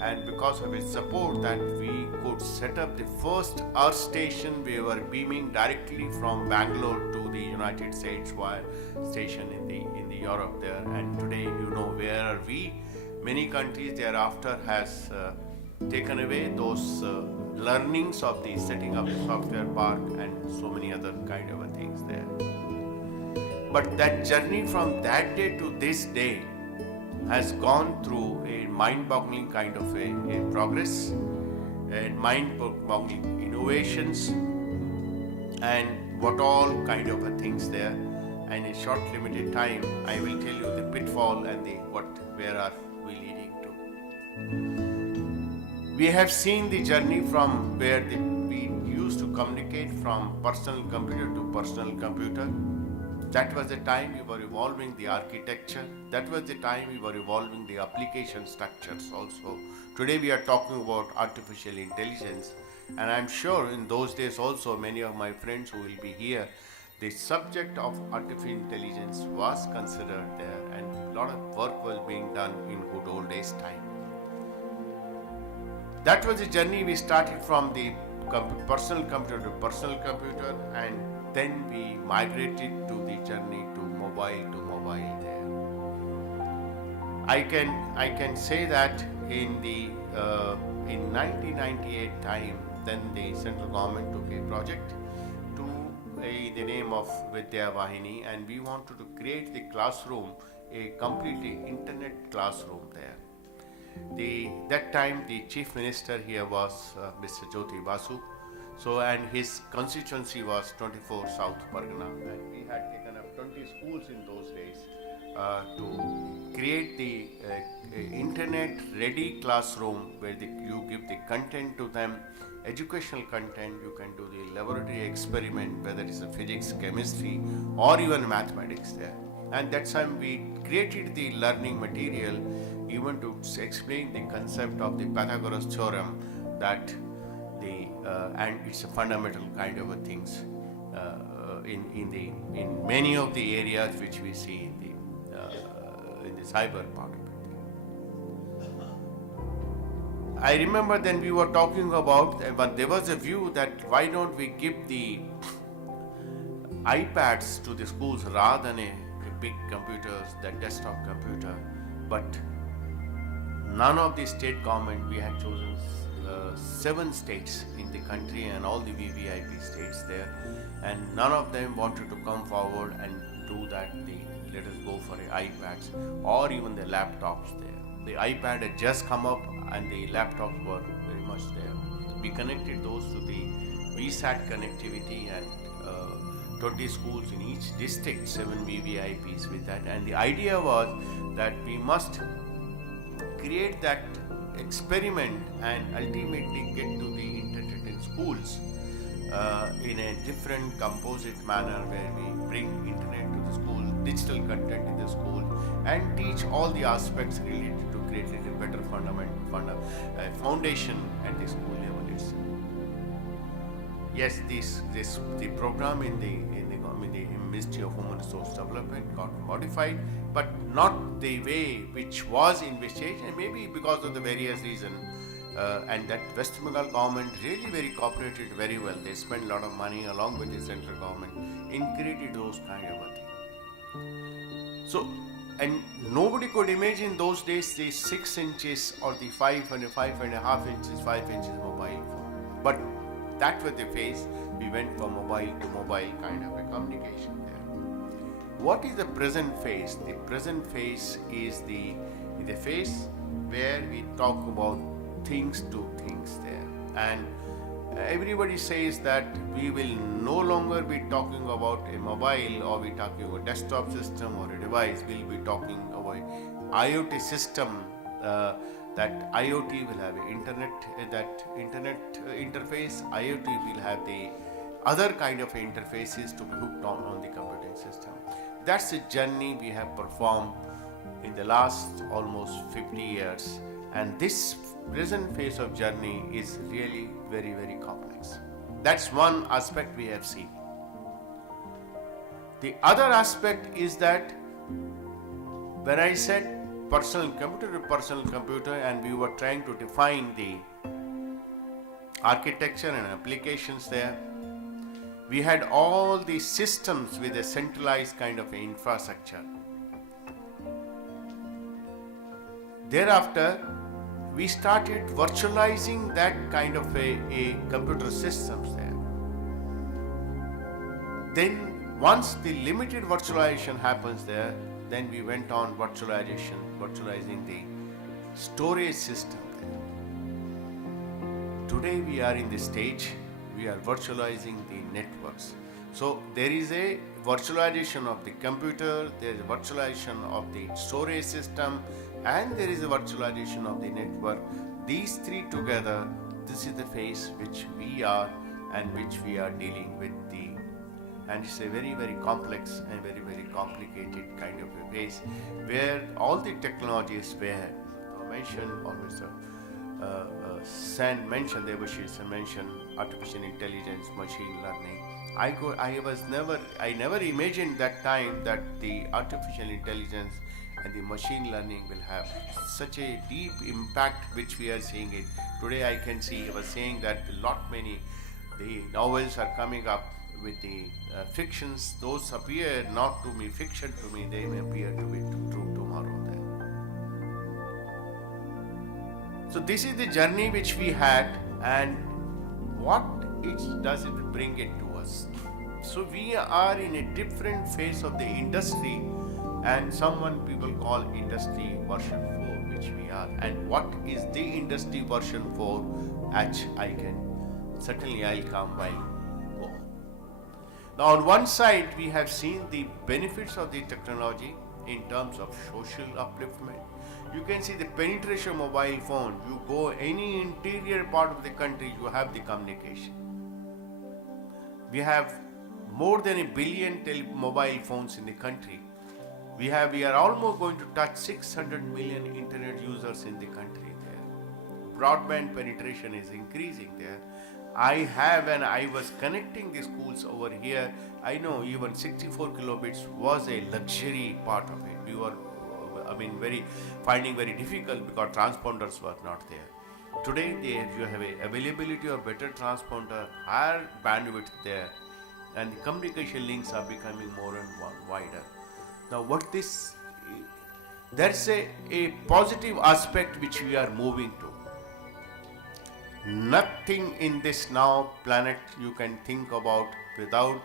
and because of his support that we could set up the first Earth station. We were beaming directly from Bangalore to the United States via station in the Europe there, and today where are we? Many countries thereafter has taken away those learnings of the setting up the software park and so many other kind of things there. But that journey from that day to this day has gone through a mind-boggling kind of a progress, and mind-boggling innovations, and what all kind of things there. And in short limited time, I will tell you the pitfall and where are we leading to. We have seen the journey from where we used to communicate from personal computer to personal computer. That was the time we were evolving the architecture. That was the time we were evolving the application structures also. Today we are talking about artificial intelligence, and I'm sure in those days also many of my friends who will be here, the subject of artificial intelligence was considered there, and a lot of work was being done in good old days time. That was the journey we started from the personal computer to personal computer, and then we migrated to the journey to mobile there. I can say that in 1998 time, then the central government took a project to the name of Vidya Vahini, and we wanted to create the classroom, a completely internet classroom there. That time the chief minister here was Mr. Jyoti Basu. So, and his constituency was 24 South Pargana, and we had taken up 20 schools in those days to create the internet ready classroom where you give the content to them, educational content. You can do the laboratory experiment, whether it's a physics, chemistry, or even mathematics there. And that's how we created the learning material, even to explain the concept of the Pythagoras theorem, that and it's a fundamental kind of things in many of the areas which we see in the cyber part of it. I remember then we were talking about, but there was a view that why don't we give the iPads to the schools rather than a big computers, the desktop computer. But none of the state government, we had chosen 7 states in the country and all the VVIP states there, and none of them wanted to come forward and do that. Let us go for iPads or even the laptops there. The iPad had just come up and the laptops were very much there. We connected those to the VSAT connectivity and 20 schools in each district, 7 VVIPs with that. And the idea was that we must create that experiment and ultimately get to the internet in schools in a different composite manner where we bring internet to the school, digital content in the school, and teach all the aspects related to creating a better foundation at the school level itself. Yes, the program in the Ministry of Human Resource Development got modified, but not the way which was envisaged, and maybe because of the various reasons. And that West Bengal government really very cooperated very well. They spent a lot of money along with the central government in creating those kind of a thing. So, and nobody could imagine those days the 6 inches or the 5.5 inches, 5 inches mobile phone. But that was the phase. We went from mobile to mobile kind of a communication there. What is the present phase? The present phase is the phase where we talk about things to things there. And everybody says that we will no longer be talking about a mobile or we talking about a desktop system or a device. We'll be talking about IoT system. That IoT will have internet interface. IoT will have the other kind of interfaces to be hooked on the computing system. That's a journey we have performed in the last almost 50 years, and this present phase of journey is really very, very complex. That's one aspect we have seen. The other aspect is that when I said personal computer to personal computer, and we were trying to define the architecture and applications there, we had all the systems with a centralized kind of infrastructure. Thereafter, we started virtualizing that kind of a computer systems there. Then once the limited virtualization happens there, then we went on virtualizing the storage system there. Today we are in the stage, we are virtualizing the networks. So there is a virtualization of the computer, there is a virtualization of the storage system, and there is a virtualization of the network. These three together, this is the phase which we are and which we are dealing with and it's a very, very complex and very, very complicated kind of a phase where all the technologies were mentioned, or Mr. Sen mentioned, Debasish mentioned artificial intelligence, machine learning. I never imagined that time that the artificial intelligence and the machine learning will have such a deep impact which we are seeing it. Today I can see, I was saying that the novels are coming up with the fictions, those appear not to be fiction to me, they may appear to be true tomorrow then. So this is the journey which we had, and what does it bring it to us? So we are in a different phase of the industry, and people call industry version 4, which we are. And what is the industry version 4? Which I'll come while go. Now on one side we have seen the benefits of the technology in terms of social upliftment. You can see the penetration of mobile phone. You go any interior part of the country, you have the communication. We have more than 1 billion mobile phones in the country. We are almost going to touch 600 million internet users in the country there. Broadband penetration is increasing there. When I was connecting the schools over here, I know even 64 kilobits was a luxury part of it. We were finding very difficult because transponders were not there. Today you have a availability of better transponder, higher bandwidth there, and the communication links are becoming more and wider. Now there's a positive aspect which we are moving to. Nothing in this now planet you can think about without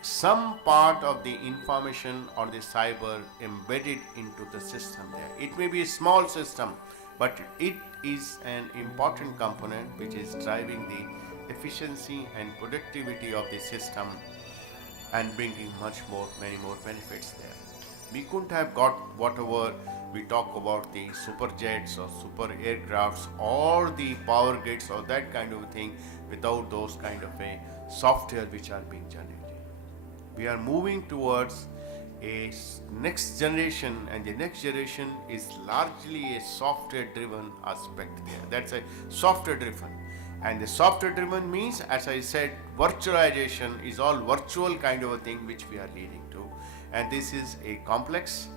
some part of the information or the cyber embedded into the system there. It may be a small system, but it is an important component which is driving the efficiency and productivity of the system and bringing many more benefits there. We couldn't have got whatever we talk about, the super jets or super aircrafts or the power grids or that kind of thing, without those kind of a software which are being generated. We are moving towards a next generation, and the next generation is largely a software driven aspect there. That's a software driven, and the software driven means, as I said, virtualization is all virtual kind of a thing which we are leading to, and this is a complex.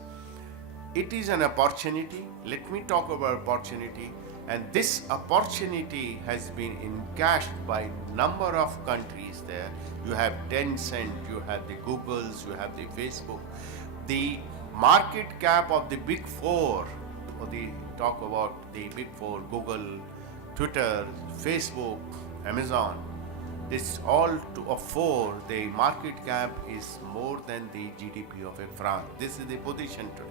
It is an opportunity. Let me talk about opportunity. And this opportunity has been encashed by number of countries there. You have Tencent, you have the Googles, you have the Facebook. The market cap of the big four, talk about the big four, Google, Twitter, Facebook, Amazon, this all of four, the market cap is more than the GDP of a France. This is the position today.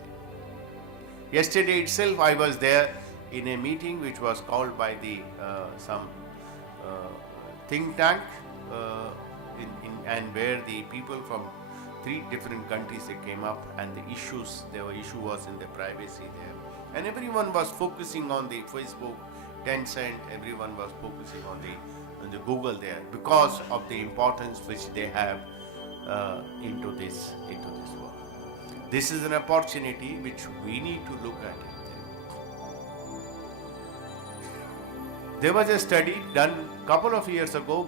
Yesterday itself I was there in a meeting which was called by some think tank and where the people from 3 different countries they came up, and the issue was in the privacy there, and everyone was focusing on the Facebook, Tencent, everyone was focusing on the Google there because of the importance which they have into this world. This is an opportunity which we need to look at it. There was a study done couple of years ago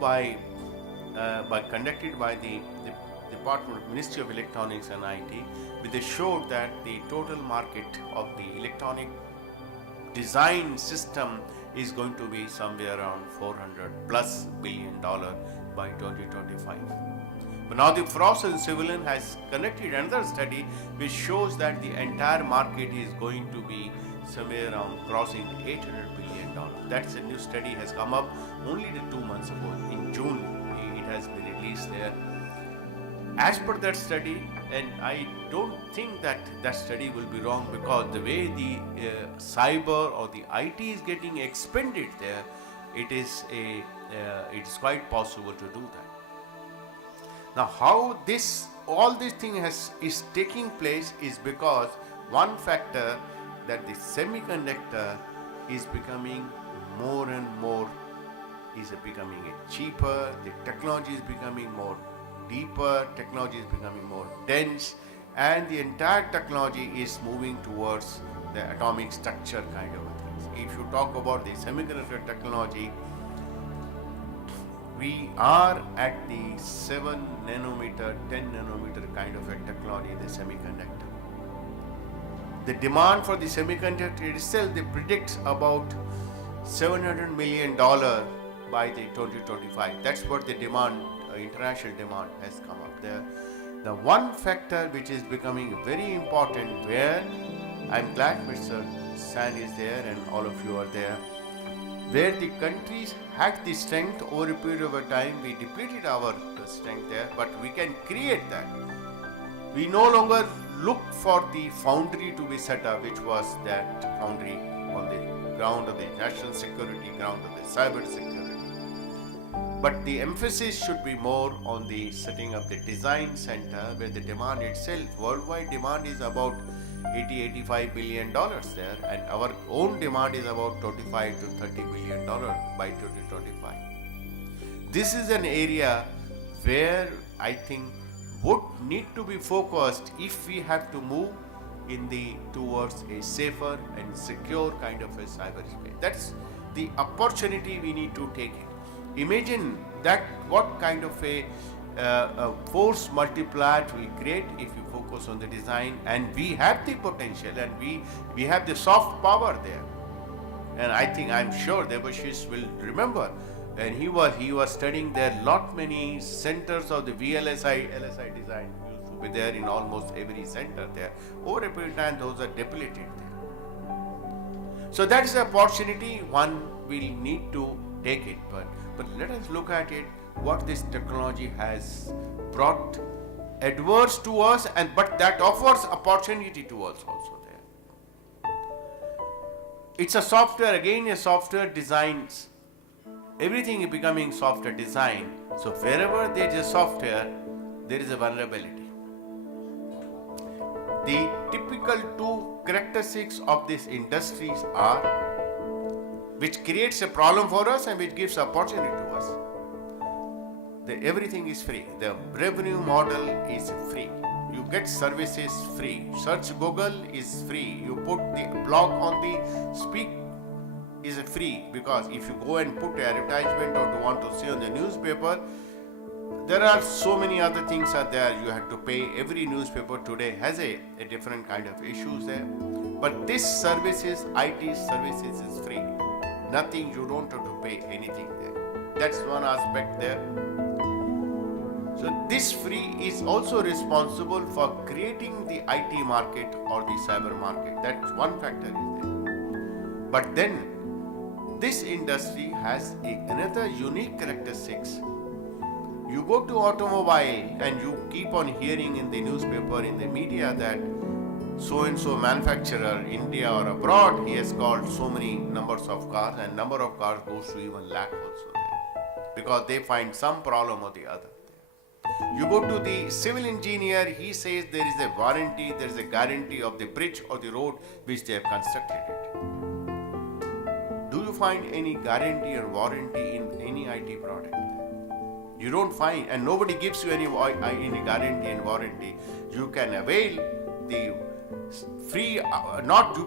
conducted by the Department, Ministry of Electronics and IT, which showed that the total market of the electronic design system is going to be somewhere around $400+ billion by 2025. But now the Frost and Civilian has conducted another study which shows that the entire market is going to be somewhere around crossing $800 billion. That's a new study has come up only 2 months ago. In June, it has been released there. As per that study, and I don't think that study will be wrong, because the way the cyber or the IT is getting expended there, it is quite possible to do that. Now, how all this thing is taking place is because one factor, that the semiconductor is becoming more and more, is becoming cheaper, the technology is becoming more deeper, technology is becoming more dense, and the entire technology is moving towards the atomic structure kind of things. If you talk about the semiconductor technology, we are at the 7 nanometer, 10 nanometer kind of a technology in the semiconductor. The demand for the semiconductor itself, they predict about $700 million by the 2025. That's what the demand, international demand has come up there. The one factor which is becoming very important, where I'm glad Mr. San is there and all of you are there, where the countries had the strength over a period of a time, we depleted our strength there, but we can create that. We no longer look for the foundry to be set up, which was that foundry on the ground of the national security, ground of the cyber security. But the emphasis should be more on the setting up the design center, where the demand itself, worldwide demand is about $80-85 billion there, and our own demand is about $25 to $30 billion by 2025. This is an area where I think would need to be focused if we have to move towards a safer and secure kind of a cyberspace. That's the opportunity we need to take it. Imagine that what kind of a force multiplier it will create if you focus on the design, and we have the potential and we have the soft power there. And I'm sure Debasish will remember. And he was studying there. Lot many centers of the VLSI, LSI design used to be there in almost every center there. Over a period of time, those are depleted there. So that is an opportunity. One will need to take it. But let us look at it. What this technology has brought adverse to us, but that offers opportunity to us also there. It's a software, again a software designs. Everything is becoming software design. So wherever there is a software, there is a vulnerability. The typical two characteristics of these industries are, which creates a problem for us and which gives opportunity to us. Everything is free. The revenue model is free. You get services free. Search Google is free. You put the blog on the speak is free, because if you go and put an advertisement or you want to see on the newspaper, there are so many other things are there. You have to pay. Every newspaper today has a different kind of issues there. But this services, IT services is free. Nothing, you don't have to pay anything there. That's one aspect there. So this free is also responsible for creating the IT market or the cyber market. That's one factor is there. But then this industry has another unique characteristics. You go to automobile and you keep on hearing in the newspaper, in the media, that so and so manufacturer, India or abroad, he has got so many numbers of cars, and number of cars goes to even lakh also there, because they find some problem or the other. You go to the civil engineer, he says there is a warranty, there is a guarantee of the bridge or the road which they have constructed it. Do you find any guarantee or warranty in any IT product? You don't find, and nobody gives you any guarantee and warranty. You can avail the free, you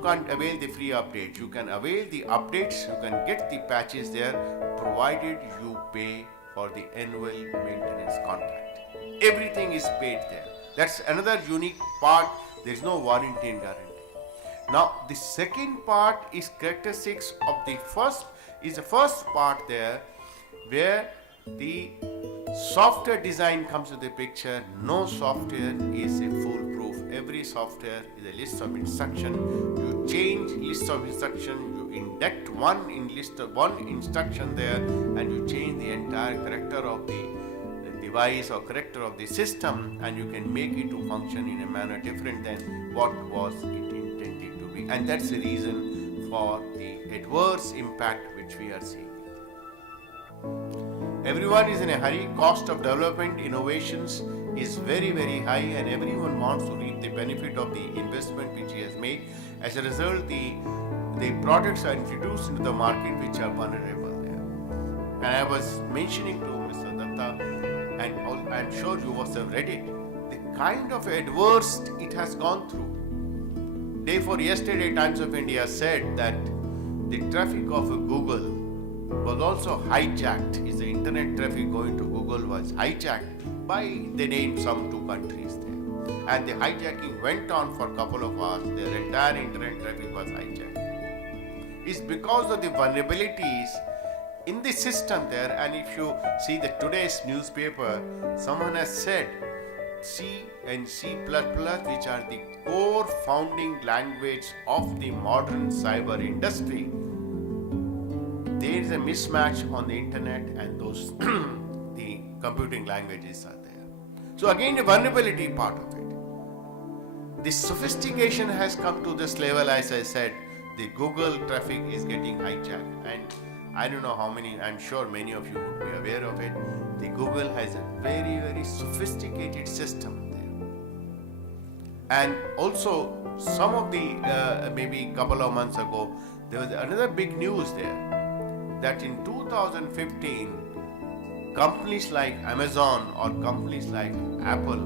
can't avail the free updates. You can avail the updates, you can get the patches there, provided you pay for the annual maintenance contract. Everything is paid there. That's another unique part. There is no warranty and guarantee. Now the second part is characteristics of the first part there, where the software design comes to the picture. No software is a foolproof. Every software is a list of instruction. You change list of instruction, you inject one instruction there, and you change the entire character of the device or character of the system, and you can make it to function in a manner different than what was it intended to be. And that's the reason for the adverse impact which we are seeing. Everyone is in a hurry. Cost of development, innovations is very, very high, and everyone wants to reap the benefit of the investment which he has made. As a result, the products are introduced into the market which are vulnerable there. And I was mentioning to Mr. Datta, and I'm sure you must have read it, the kind of adverse it has gone through. Day before yesterday, Times of India said that the traffic of Google was also hijacked. Is the internet traffic going to Google was hijacked by, they named some 2 countries there. And the hijacking went on for a couple of hours. Their entire internet traffic was hijacked. It's because of the vulnerabilities in the system there. And if you see the today's newspaper, someone has said C and C++, which are the core founding language of the modern cyber industry, there is a mismatch on the internet, and those the computing languages are there. So again, the vulnerability part of it. The sophistication has come to this level. As I said, the Google traffic is getting hijacked, and I don't know how many, I'm sure many of you would be aware of it. The Google has a very, very sophisticated system there. And also, some of the, maybe a couple of months ago, there was another big news there, that in 2015, companies like Amazon or companies like Apple,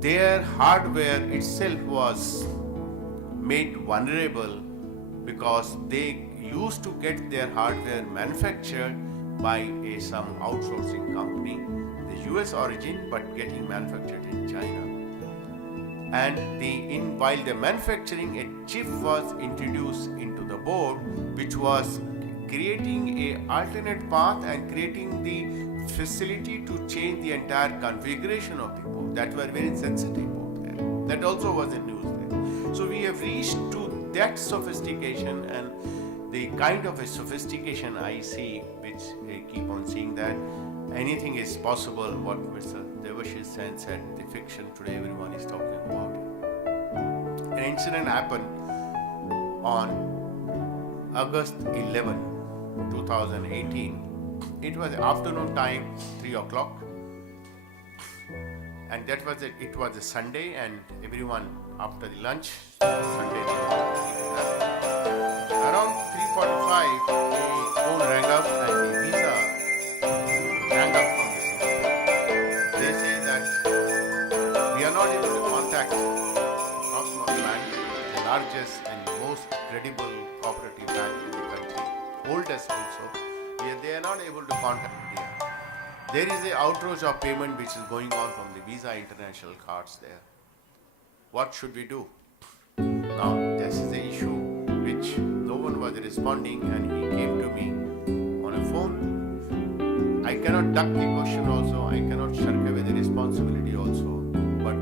their hardware itself was made vulnerable because they used to get their hardware manufactured by some outsourcing company, the US origin, but getting manufactured in China. and while the manufacturing, a chip was introduced into the board, which was creating a alternate path and creating the facility to change the entire configuration of the board. That were very sensitive board there. That also was in news there. So we have reached to that sophistication, and the kind of a sophistication I see, which I keep on seeing, that anything is possible. What Mr. Debasish said, the fiction today everyone is talking about. An incident happened on August 11, 2018. It was afternoon time, 3 o'clock, and it was a Sunday, and everyone after the lunch, Sunday, around 3:45, the phone rang up and the visa rang up from the system. They say that we are not able to contact Cosmos Bank, the largest and most credible cooperative bank in the country, oldest also. They are not able to contact here. There is an outrage of payment which is going on from the Visa International cards there. What should we do? Now, this is the issue which no one was responding, and he came to me on a phone. I cannot duck the question also, I cannot shirk away the responsibility also, but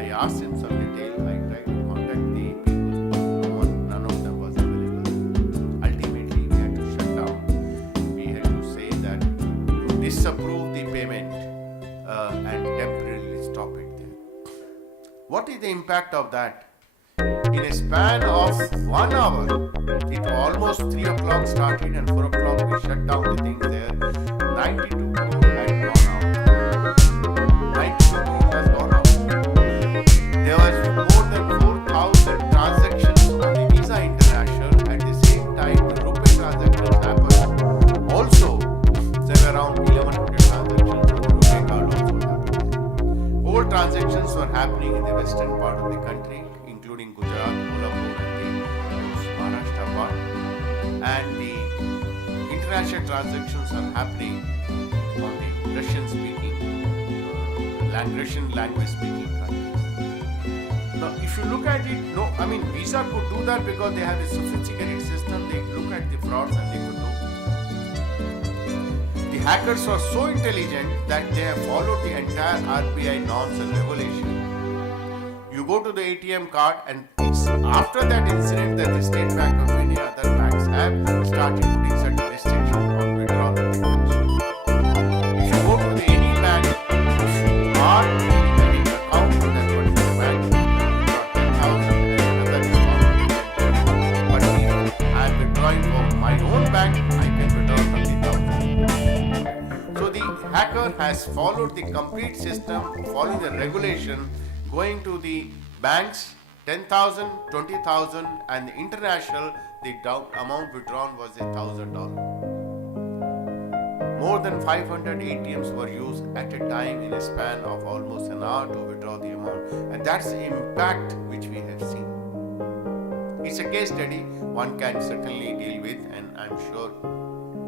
I asked him some detail. I tried to contact the people, but none of them was available. Ultimately, we had to shut down. We had to say that to disapprove the payment and temporarily stop it there. What is the impact of that? In a span of 1 hour, it almost 3 o'clock started, and 4 o'clock we shut down the things there. 92 crore had gone out. 92 crore has gone out. There was more than 4,000 transactions on the Visa International. At the same time, the rupee transactions happened. Also, there were around 1,100 transactions on the rupee card also happened. All transactions were happening in the western part of the country, including Gujarat, Kolhapur, and the Maharashtra part. And the international transactions are happening on the Russian-speaking, Russian language-speaking countries. Now, if you look at it, Visa could do that because they have a sophisticated system. They look at the frauds and they could do. The hackers are so intelligent that they have followed the entire RBI norms and regulations. You go to the ATM card, and it's after that incident that the State Bank of India, other banks have started putting certain restrictions on withdrawal of the cash. If you go to any bank, if you are having an account with that particular bank, you can withdraw 10,000 and another discount. But if I am withdrawing from my own bank, I can withdraw 30,000. So the hacker has followed the complete system, following the regulation, going to the banks, 10,000, 20,000, and the international, the amount withdrawn was $1,000. More than 500 ATMs were used at a time in a span of almost an hour to withdraw the amount, and that's the impact which we have seen. It's a case study one can certainly deal with, and I'm sure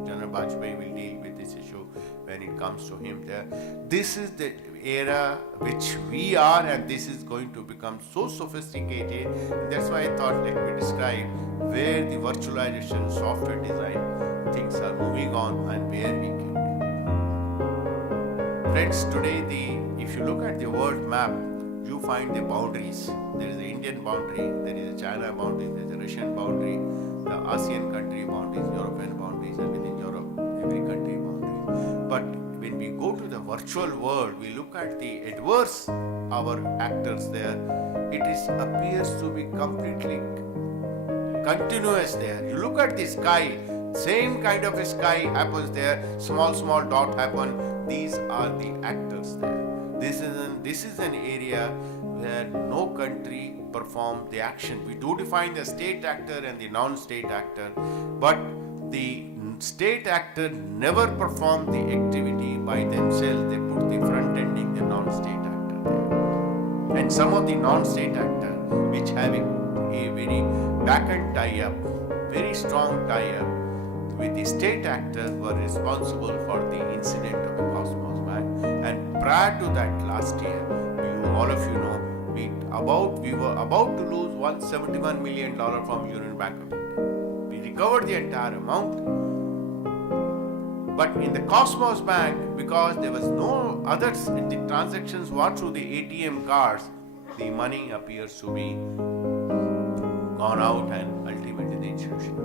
General Bajpayee will deal with this issue when it comes to him there. This is the era which we are, and this is going to become so sophisticated. That's why I thought let me describe where the virtualization, software design things are moving on and where we can. Friends, today if you look at the world map, you find the boundaries. There is the Indian boundary, there is a China boundary, there is a Russian boundary, the ASEAN country boundaries, European boundaries, and within Europe, every country boundary. But when we go to the virtual world, we look at the adverse our actors there. It appears to be completely continuous there. You look at the sky, same kind of a sky happens there. Small dot happen. These are the actors there. This is an area where no country perform the action. We do define the state actor and the non-state actor, but the state actor never perform the activity by themselves. They put the front ending the non-state actor there. And some of the non-state actor which having a very back-end tie-up, very strong tie-up with the state actor were responsible for the incident of the Cosmos Bank. And prior to that last year, all of you know, we were about to lose $171 million from Union Bank of India. We recovered the entire amount. But in the Cosmos Bank, because there was no others in the transactions were through the ATM cards, the money appears to be gone out and ultimately the institution.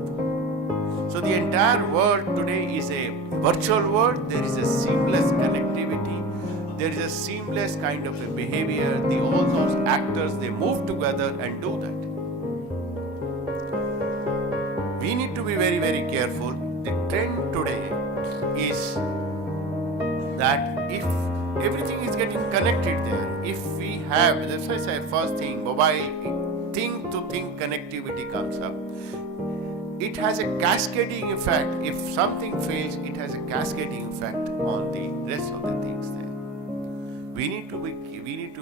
So the entire world today is a virtual world. There is a seamless connectivity. There is a seamless kind of a behavior. All those actors, they move together and do that. We need to be very, very careful. The trend today is that if everything is getting connected there, if we have, that's why I say first thing, mobile, thing to thing connectivity comes up. It has a cascading effect. If something fails, it has a cascading effect on the rest of the things there. We need to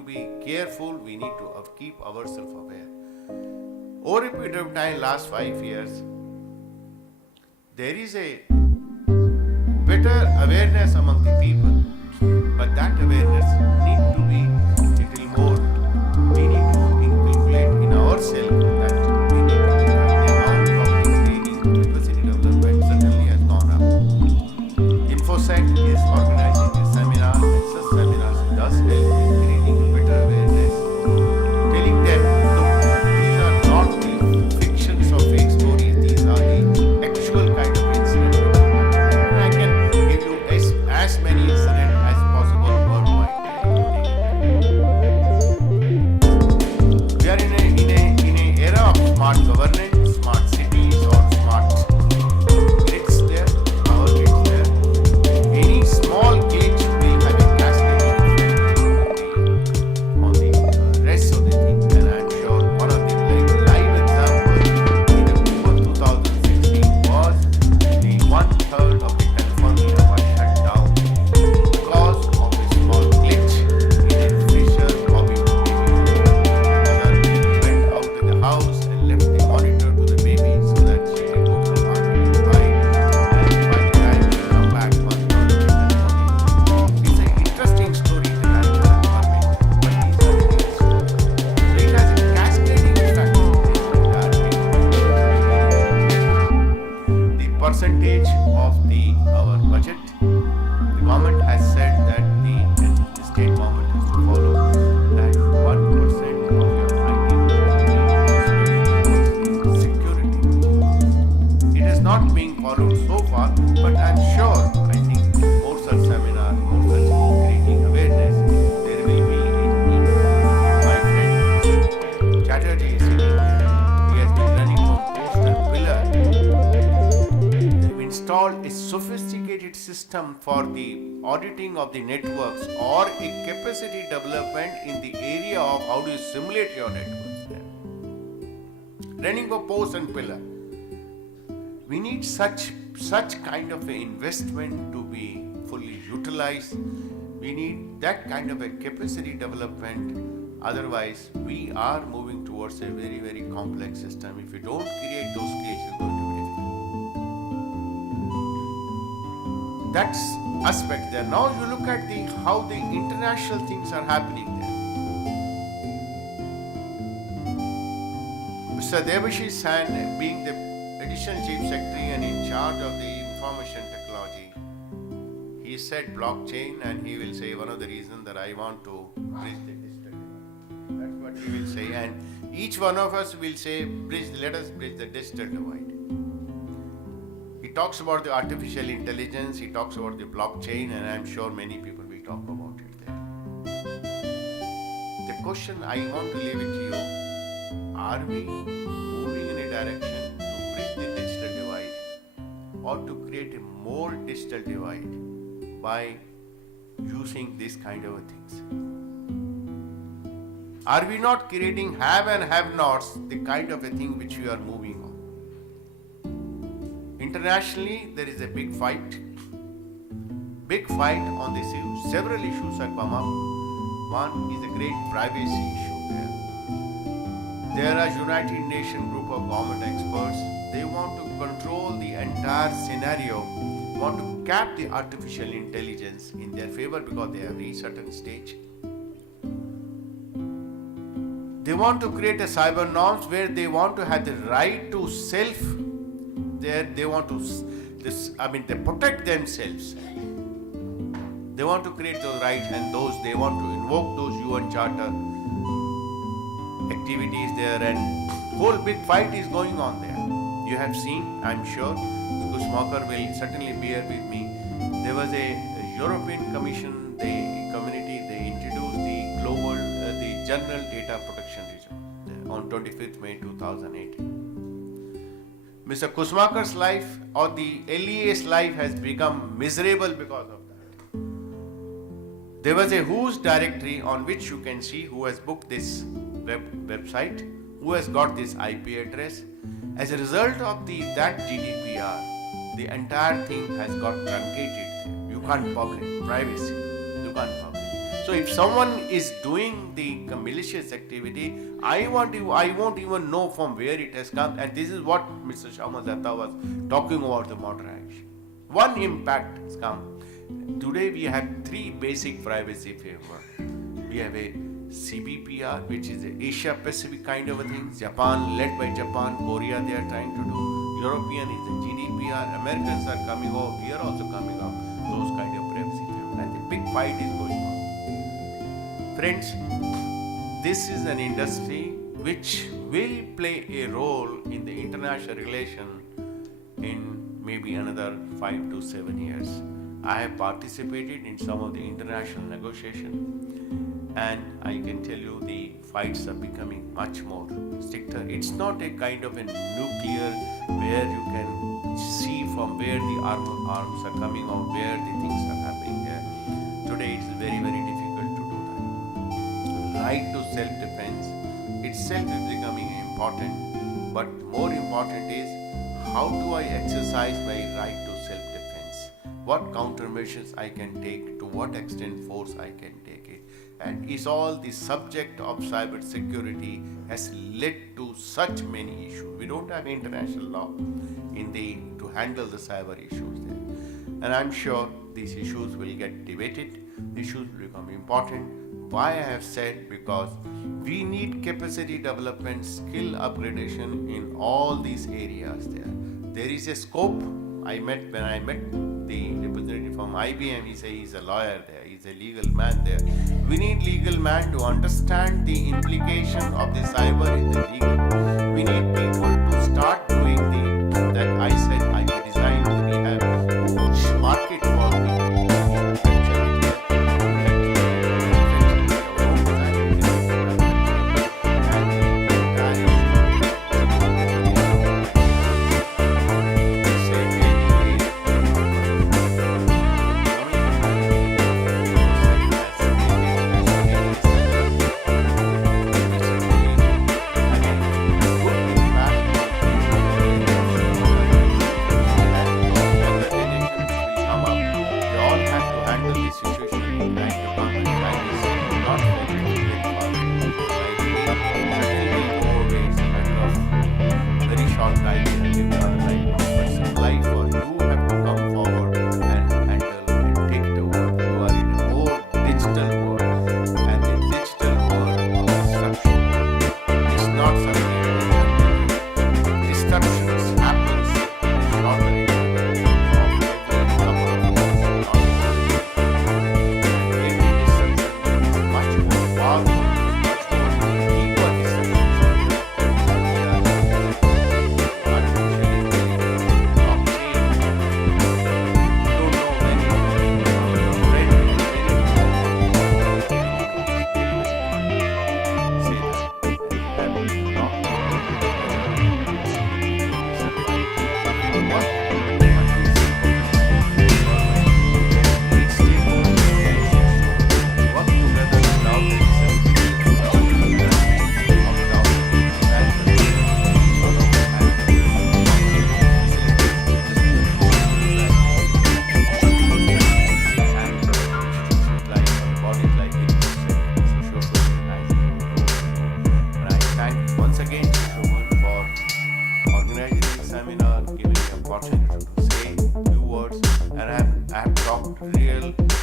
be careful. We need to keep ourselves aware. Over a period of time, last 5 years, there is a better awareness among the people, but that awareness needs to be little more. We need to inculcate in ourselves that we need to the amount of training capacity development certainly has gone up. Infosec is organizing a seminar, and such seminars does help in creating better awareness, telling them, look, these are not the fictions or fake stories, these are the actual kind of incidents. And I can give you as many incidents as possible worldwide. We are in an era of smart governance, smart cities or smart grids there, power grids there. Any small glitch will have a cascading effect on the rest of the things. And I'm sure one of the live examples in October 2016 was the 1/3 of the California was shut down because of a small glitch in a fissure bobbing baby. Mother went out to the house and left the monitor to the baby so that she can go to the market and buy. And by the time she come back, 1/3 of the California. It's an interesting story that I can comment, but these are the things. So it has a cascading effect on the entire thing. The percentage of our budget, the government has said that the state government has to follow that 1% of your IT security. It is not being followed so far, but I'm sure, I think more such seminar, more such creating awareness, there will be in my friend Chatterjee is sitting there. He has been running from post and pillar. They've installed a sophisticated system for the auditing of the networks or a capacity development in the area of how do you simulate your networks there. Running for post and pillar. We need such kind of an investment to be fully utilized. We need that kind of a capacity development. Otherwise, we are moving towards a very, very complex system. If we don't create those creations, it's going to be difficult. That's aspect there. Now you look at how the international things are happening there. Mr. Debasish, being the Additional Chief Secretary and in charge of the information technology, he said blockchain, and he will say one of the reasons that I want to bridge the digital divide. That's what he will say, and each one of us will say, let us bridge the digital divide. He talks about the artificial intelligence, he talks about the blockchain, and I'm sure many people will talk about it there. The question I want to leave it to you, are we moving in a direction to bridge the digital divide or to create a more digital divide by using this kind of things? Are we not creating have and have nots, the kind of a thing which we are moving on? Internationally, there is a big fight on this issue. Several issues have come up. One is the great privacy issue there. There are United Nations group of government experts. They want to control the entire scenario, want to cap the artificial intelligence in their favor because they have reached certain stage. They want to create a cyber norms where they want to have the right to self. They want to they protect themselves. They want to create those rights, and they want to invoke those UN Charter activities there, and whole big fight is going on there. You have seen, I'm sure, Kusumakar will certainly bear with me. There was a European Commission, they introduced the General Data Protection Region on 25th May 2018. Mr. Kusumakar's life or the LEA's life has become miserable because of that. There was a who's directory on which you can see who has booked this website, who has got this IP address. As a result of that GDPR, the entire thing has got truncated. You can't publish privacy. You can't publish. So if someone is doing the malicious activity, I won't even know from where it has come. And this is what Mr. Shyamal Datta was talking about, the modern action. One impact has come. Today we have three basic privacy frameworks. We have a CBPR, which is an Asia Pacific kind of a thing. Japan, led by Japan, Korea, they are trying to do. European is the GDPR. Americans are coming up. We are also coming up. Those kind of privacy frameworks. And the big fight is going on. Friends, this is an industry which will play a role in the international relation in maybe another 5 to 7 years. I have participated in some of the international negotiation, and I can tell you the fights are becoming much more stricter. It's not a kind of a nuclear where you can see from where the arms are coming or where the things are happening there. Today it's very, very difficult to do that. Right to self-defense itself is becoming important, but more important is how do I exercise my right to self-defense? What countermeasures I can take, to what extent force I can take it. And is all the subject of cyber security has led to such many issues. We don't have international law to handle the cyber issues there. And I'm sure these issues will get debated, issues will become important. Why I have said, because we need capacity development, skill upgradation in all these areas there. There is a scope. When I met the representative from IBM, he said he's a lawyer there, he's a legal man there. We need legal man to understand the implication of the cyber in the legal. We need people to start doing that I said IP design. We have huge market for the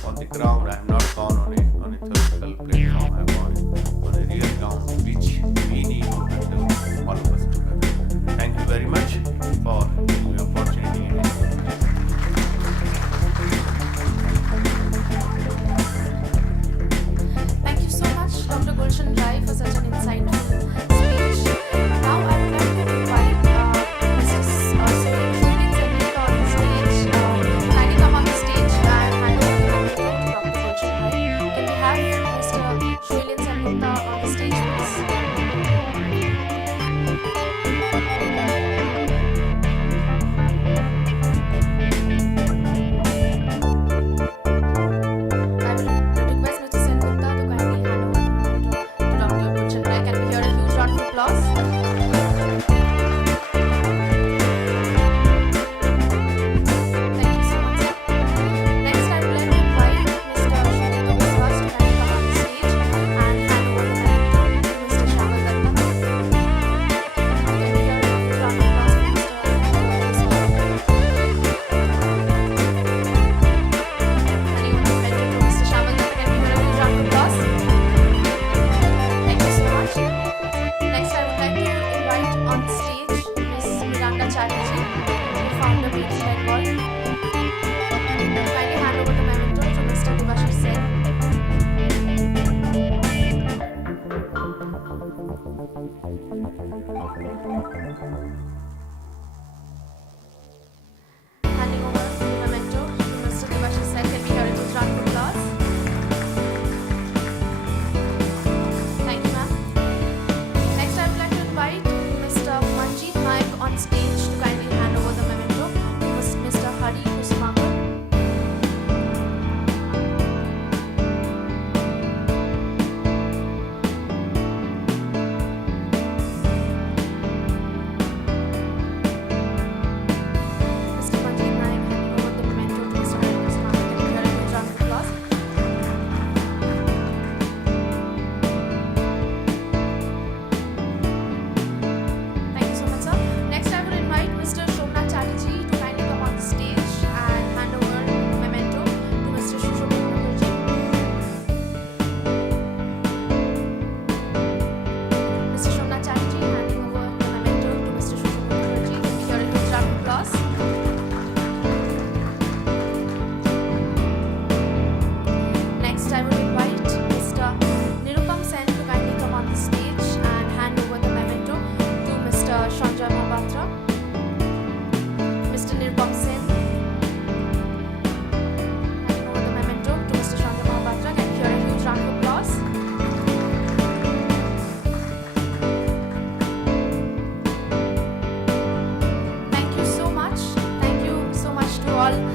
on the ground. I have not gone on a theoretical platform. I have gone on a real ground, which all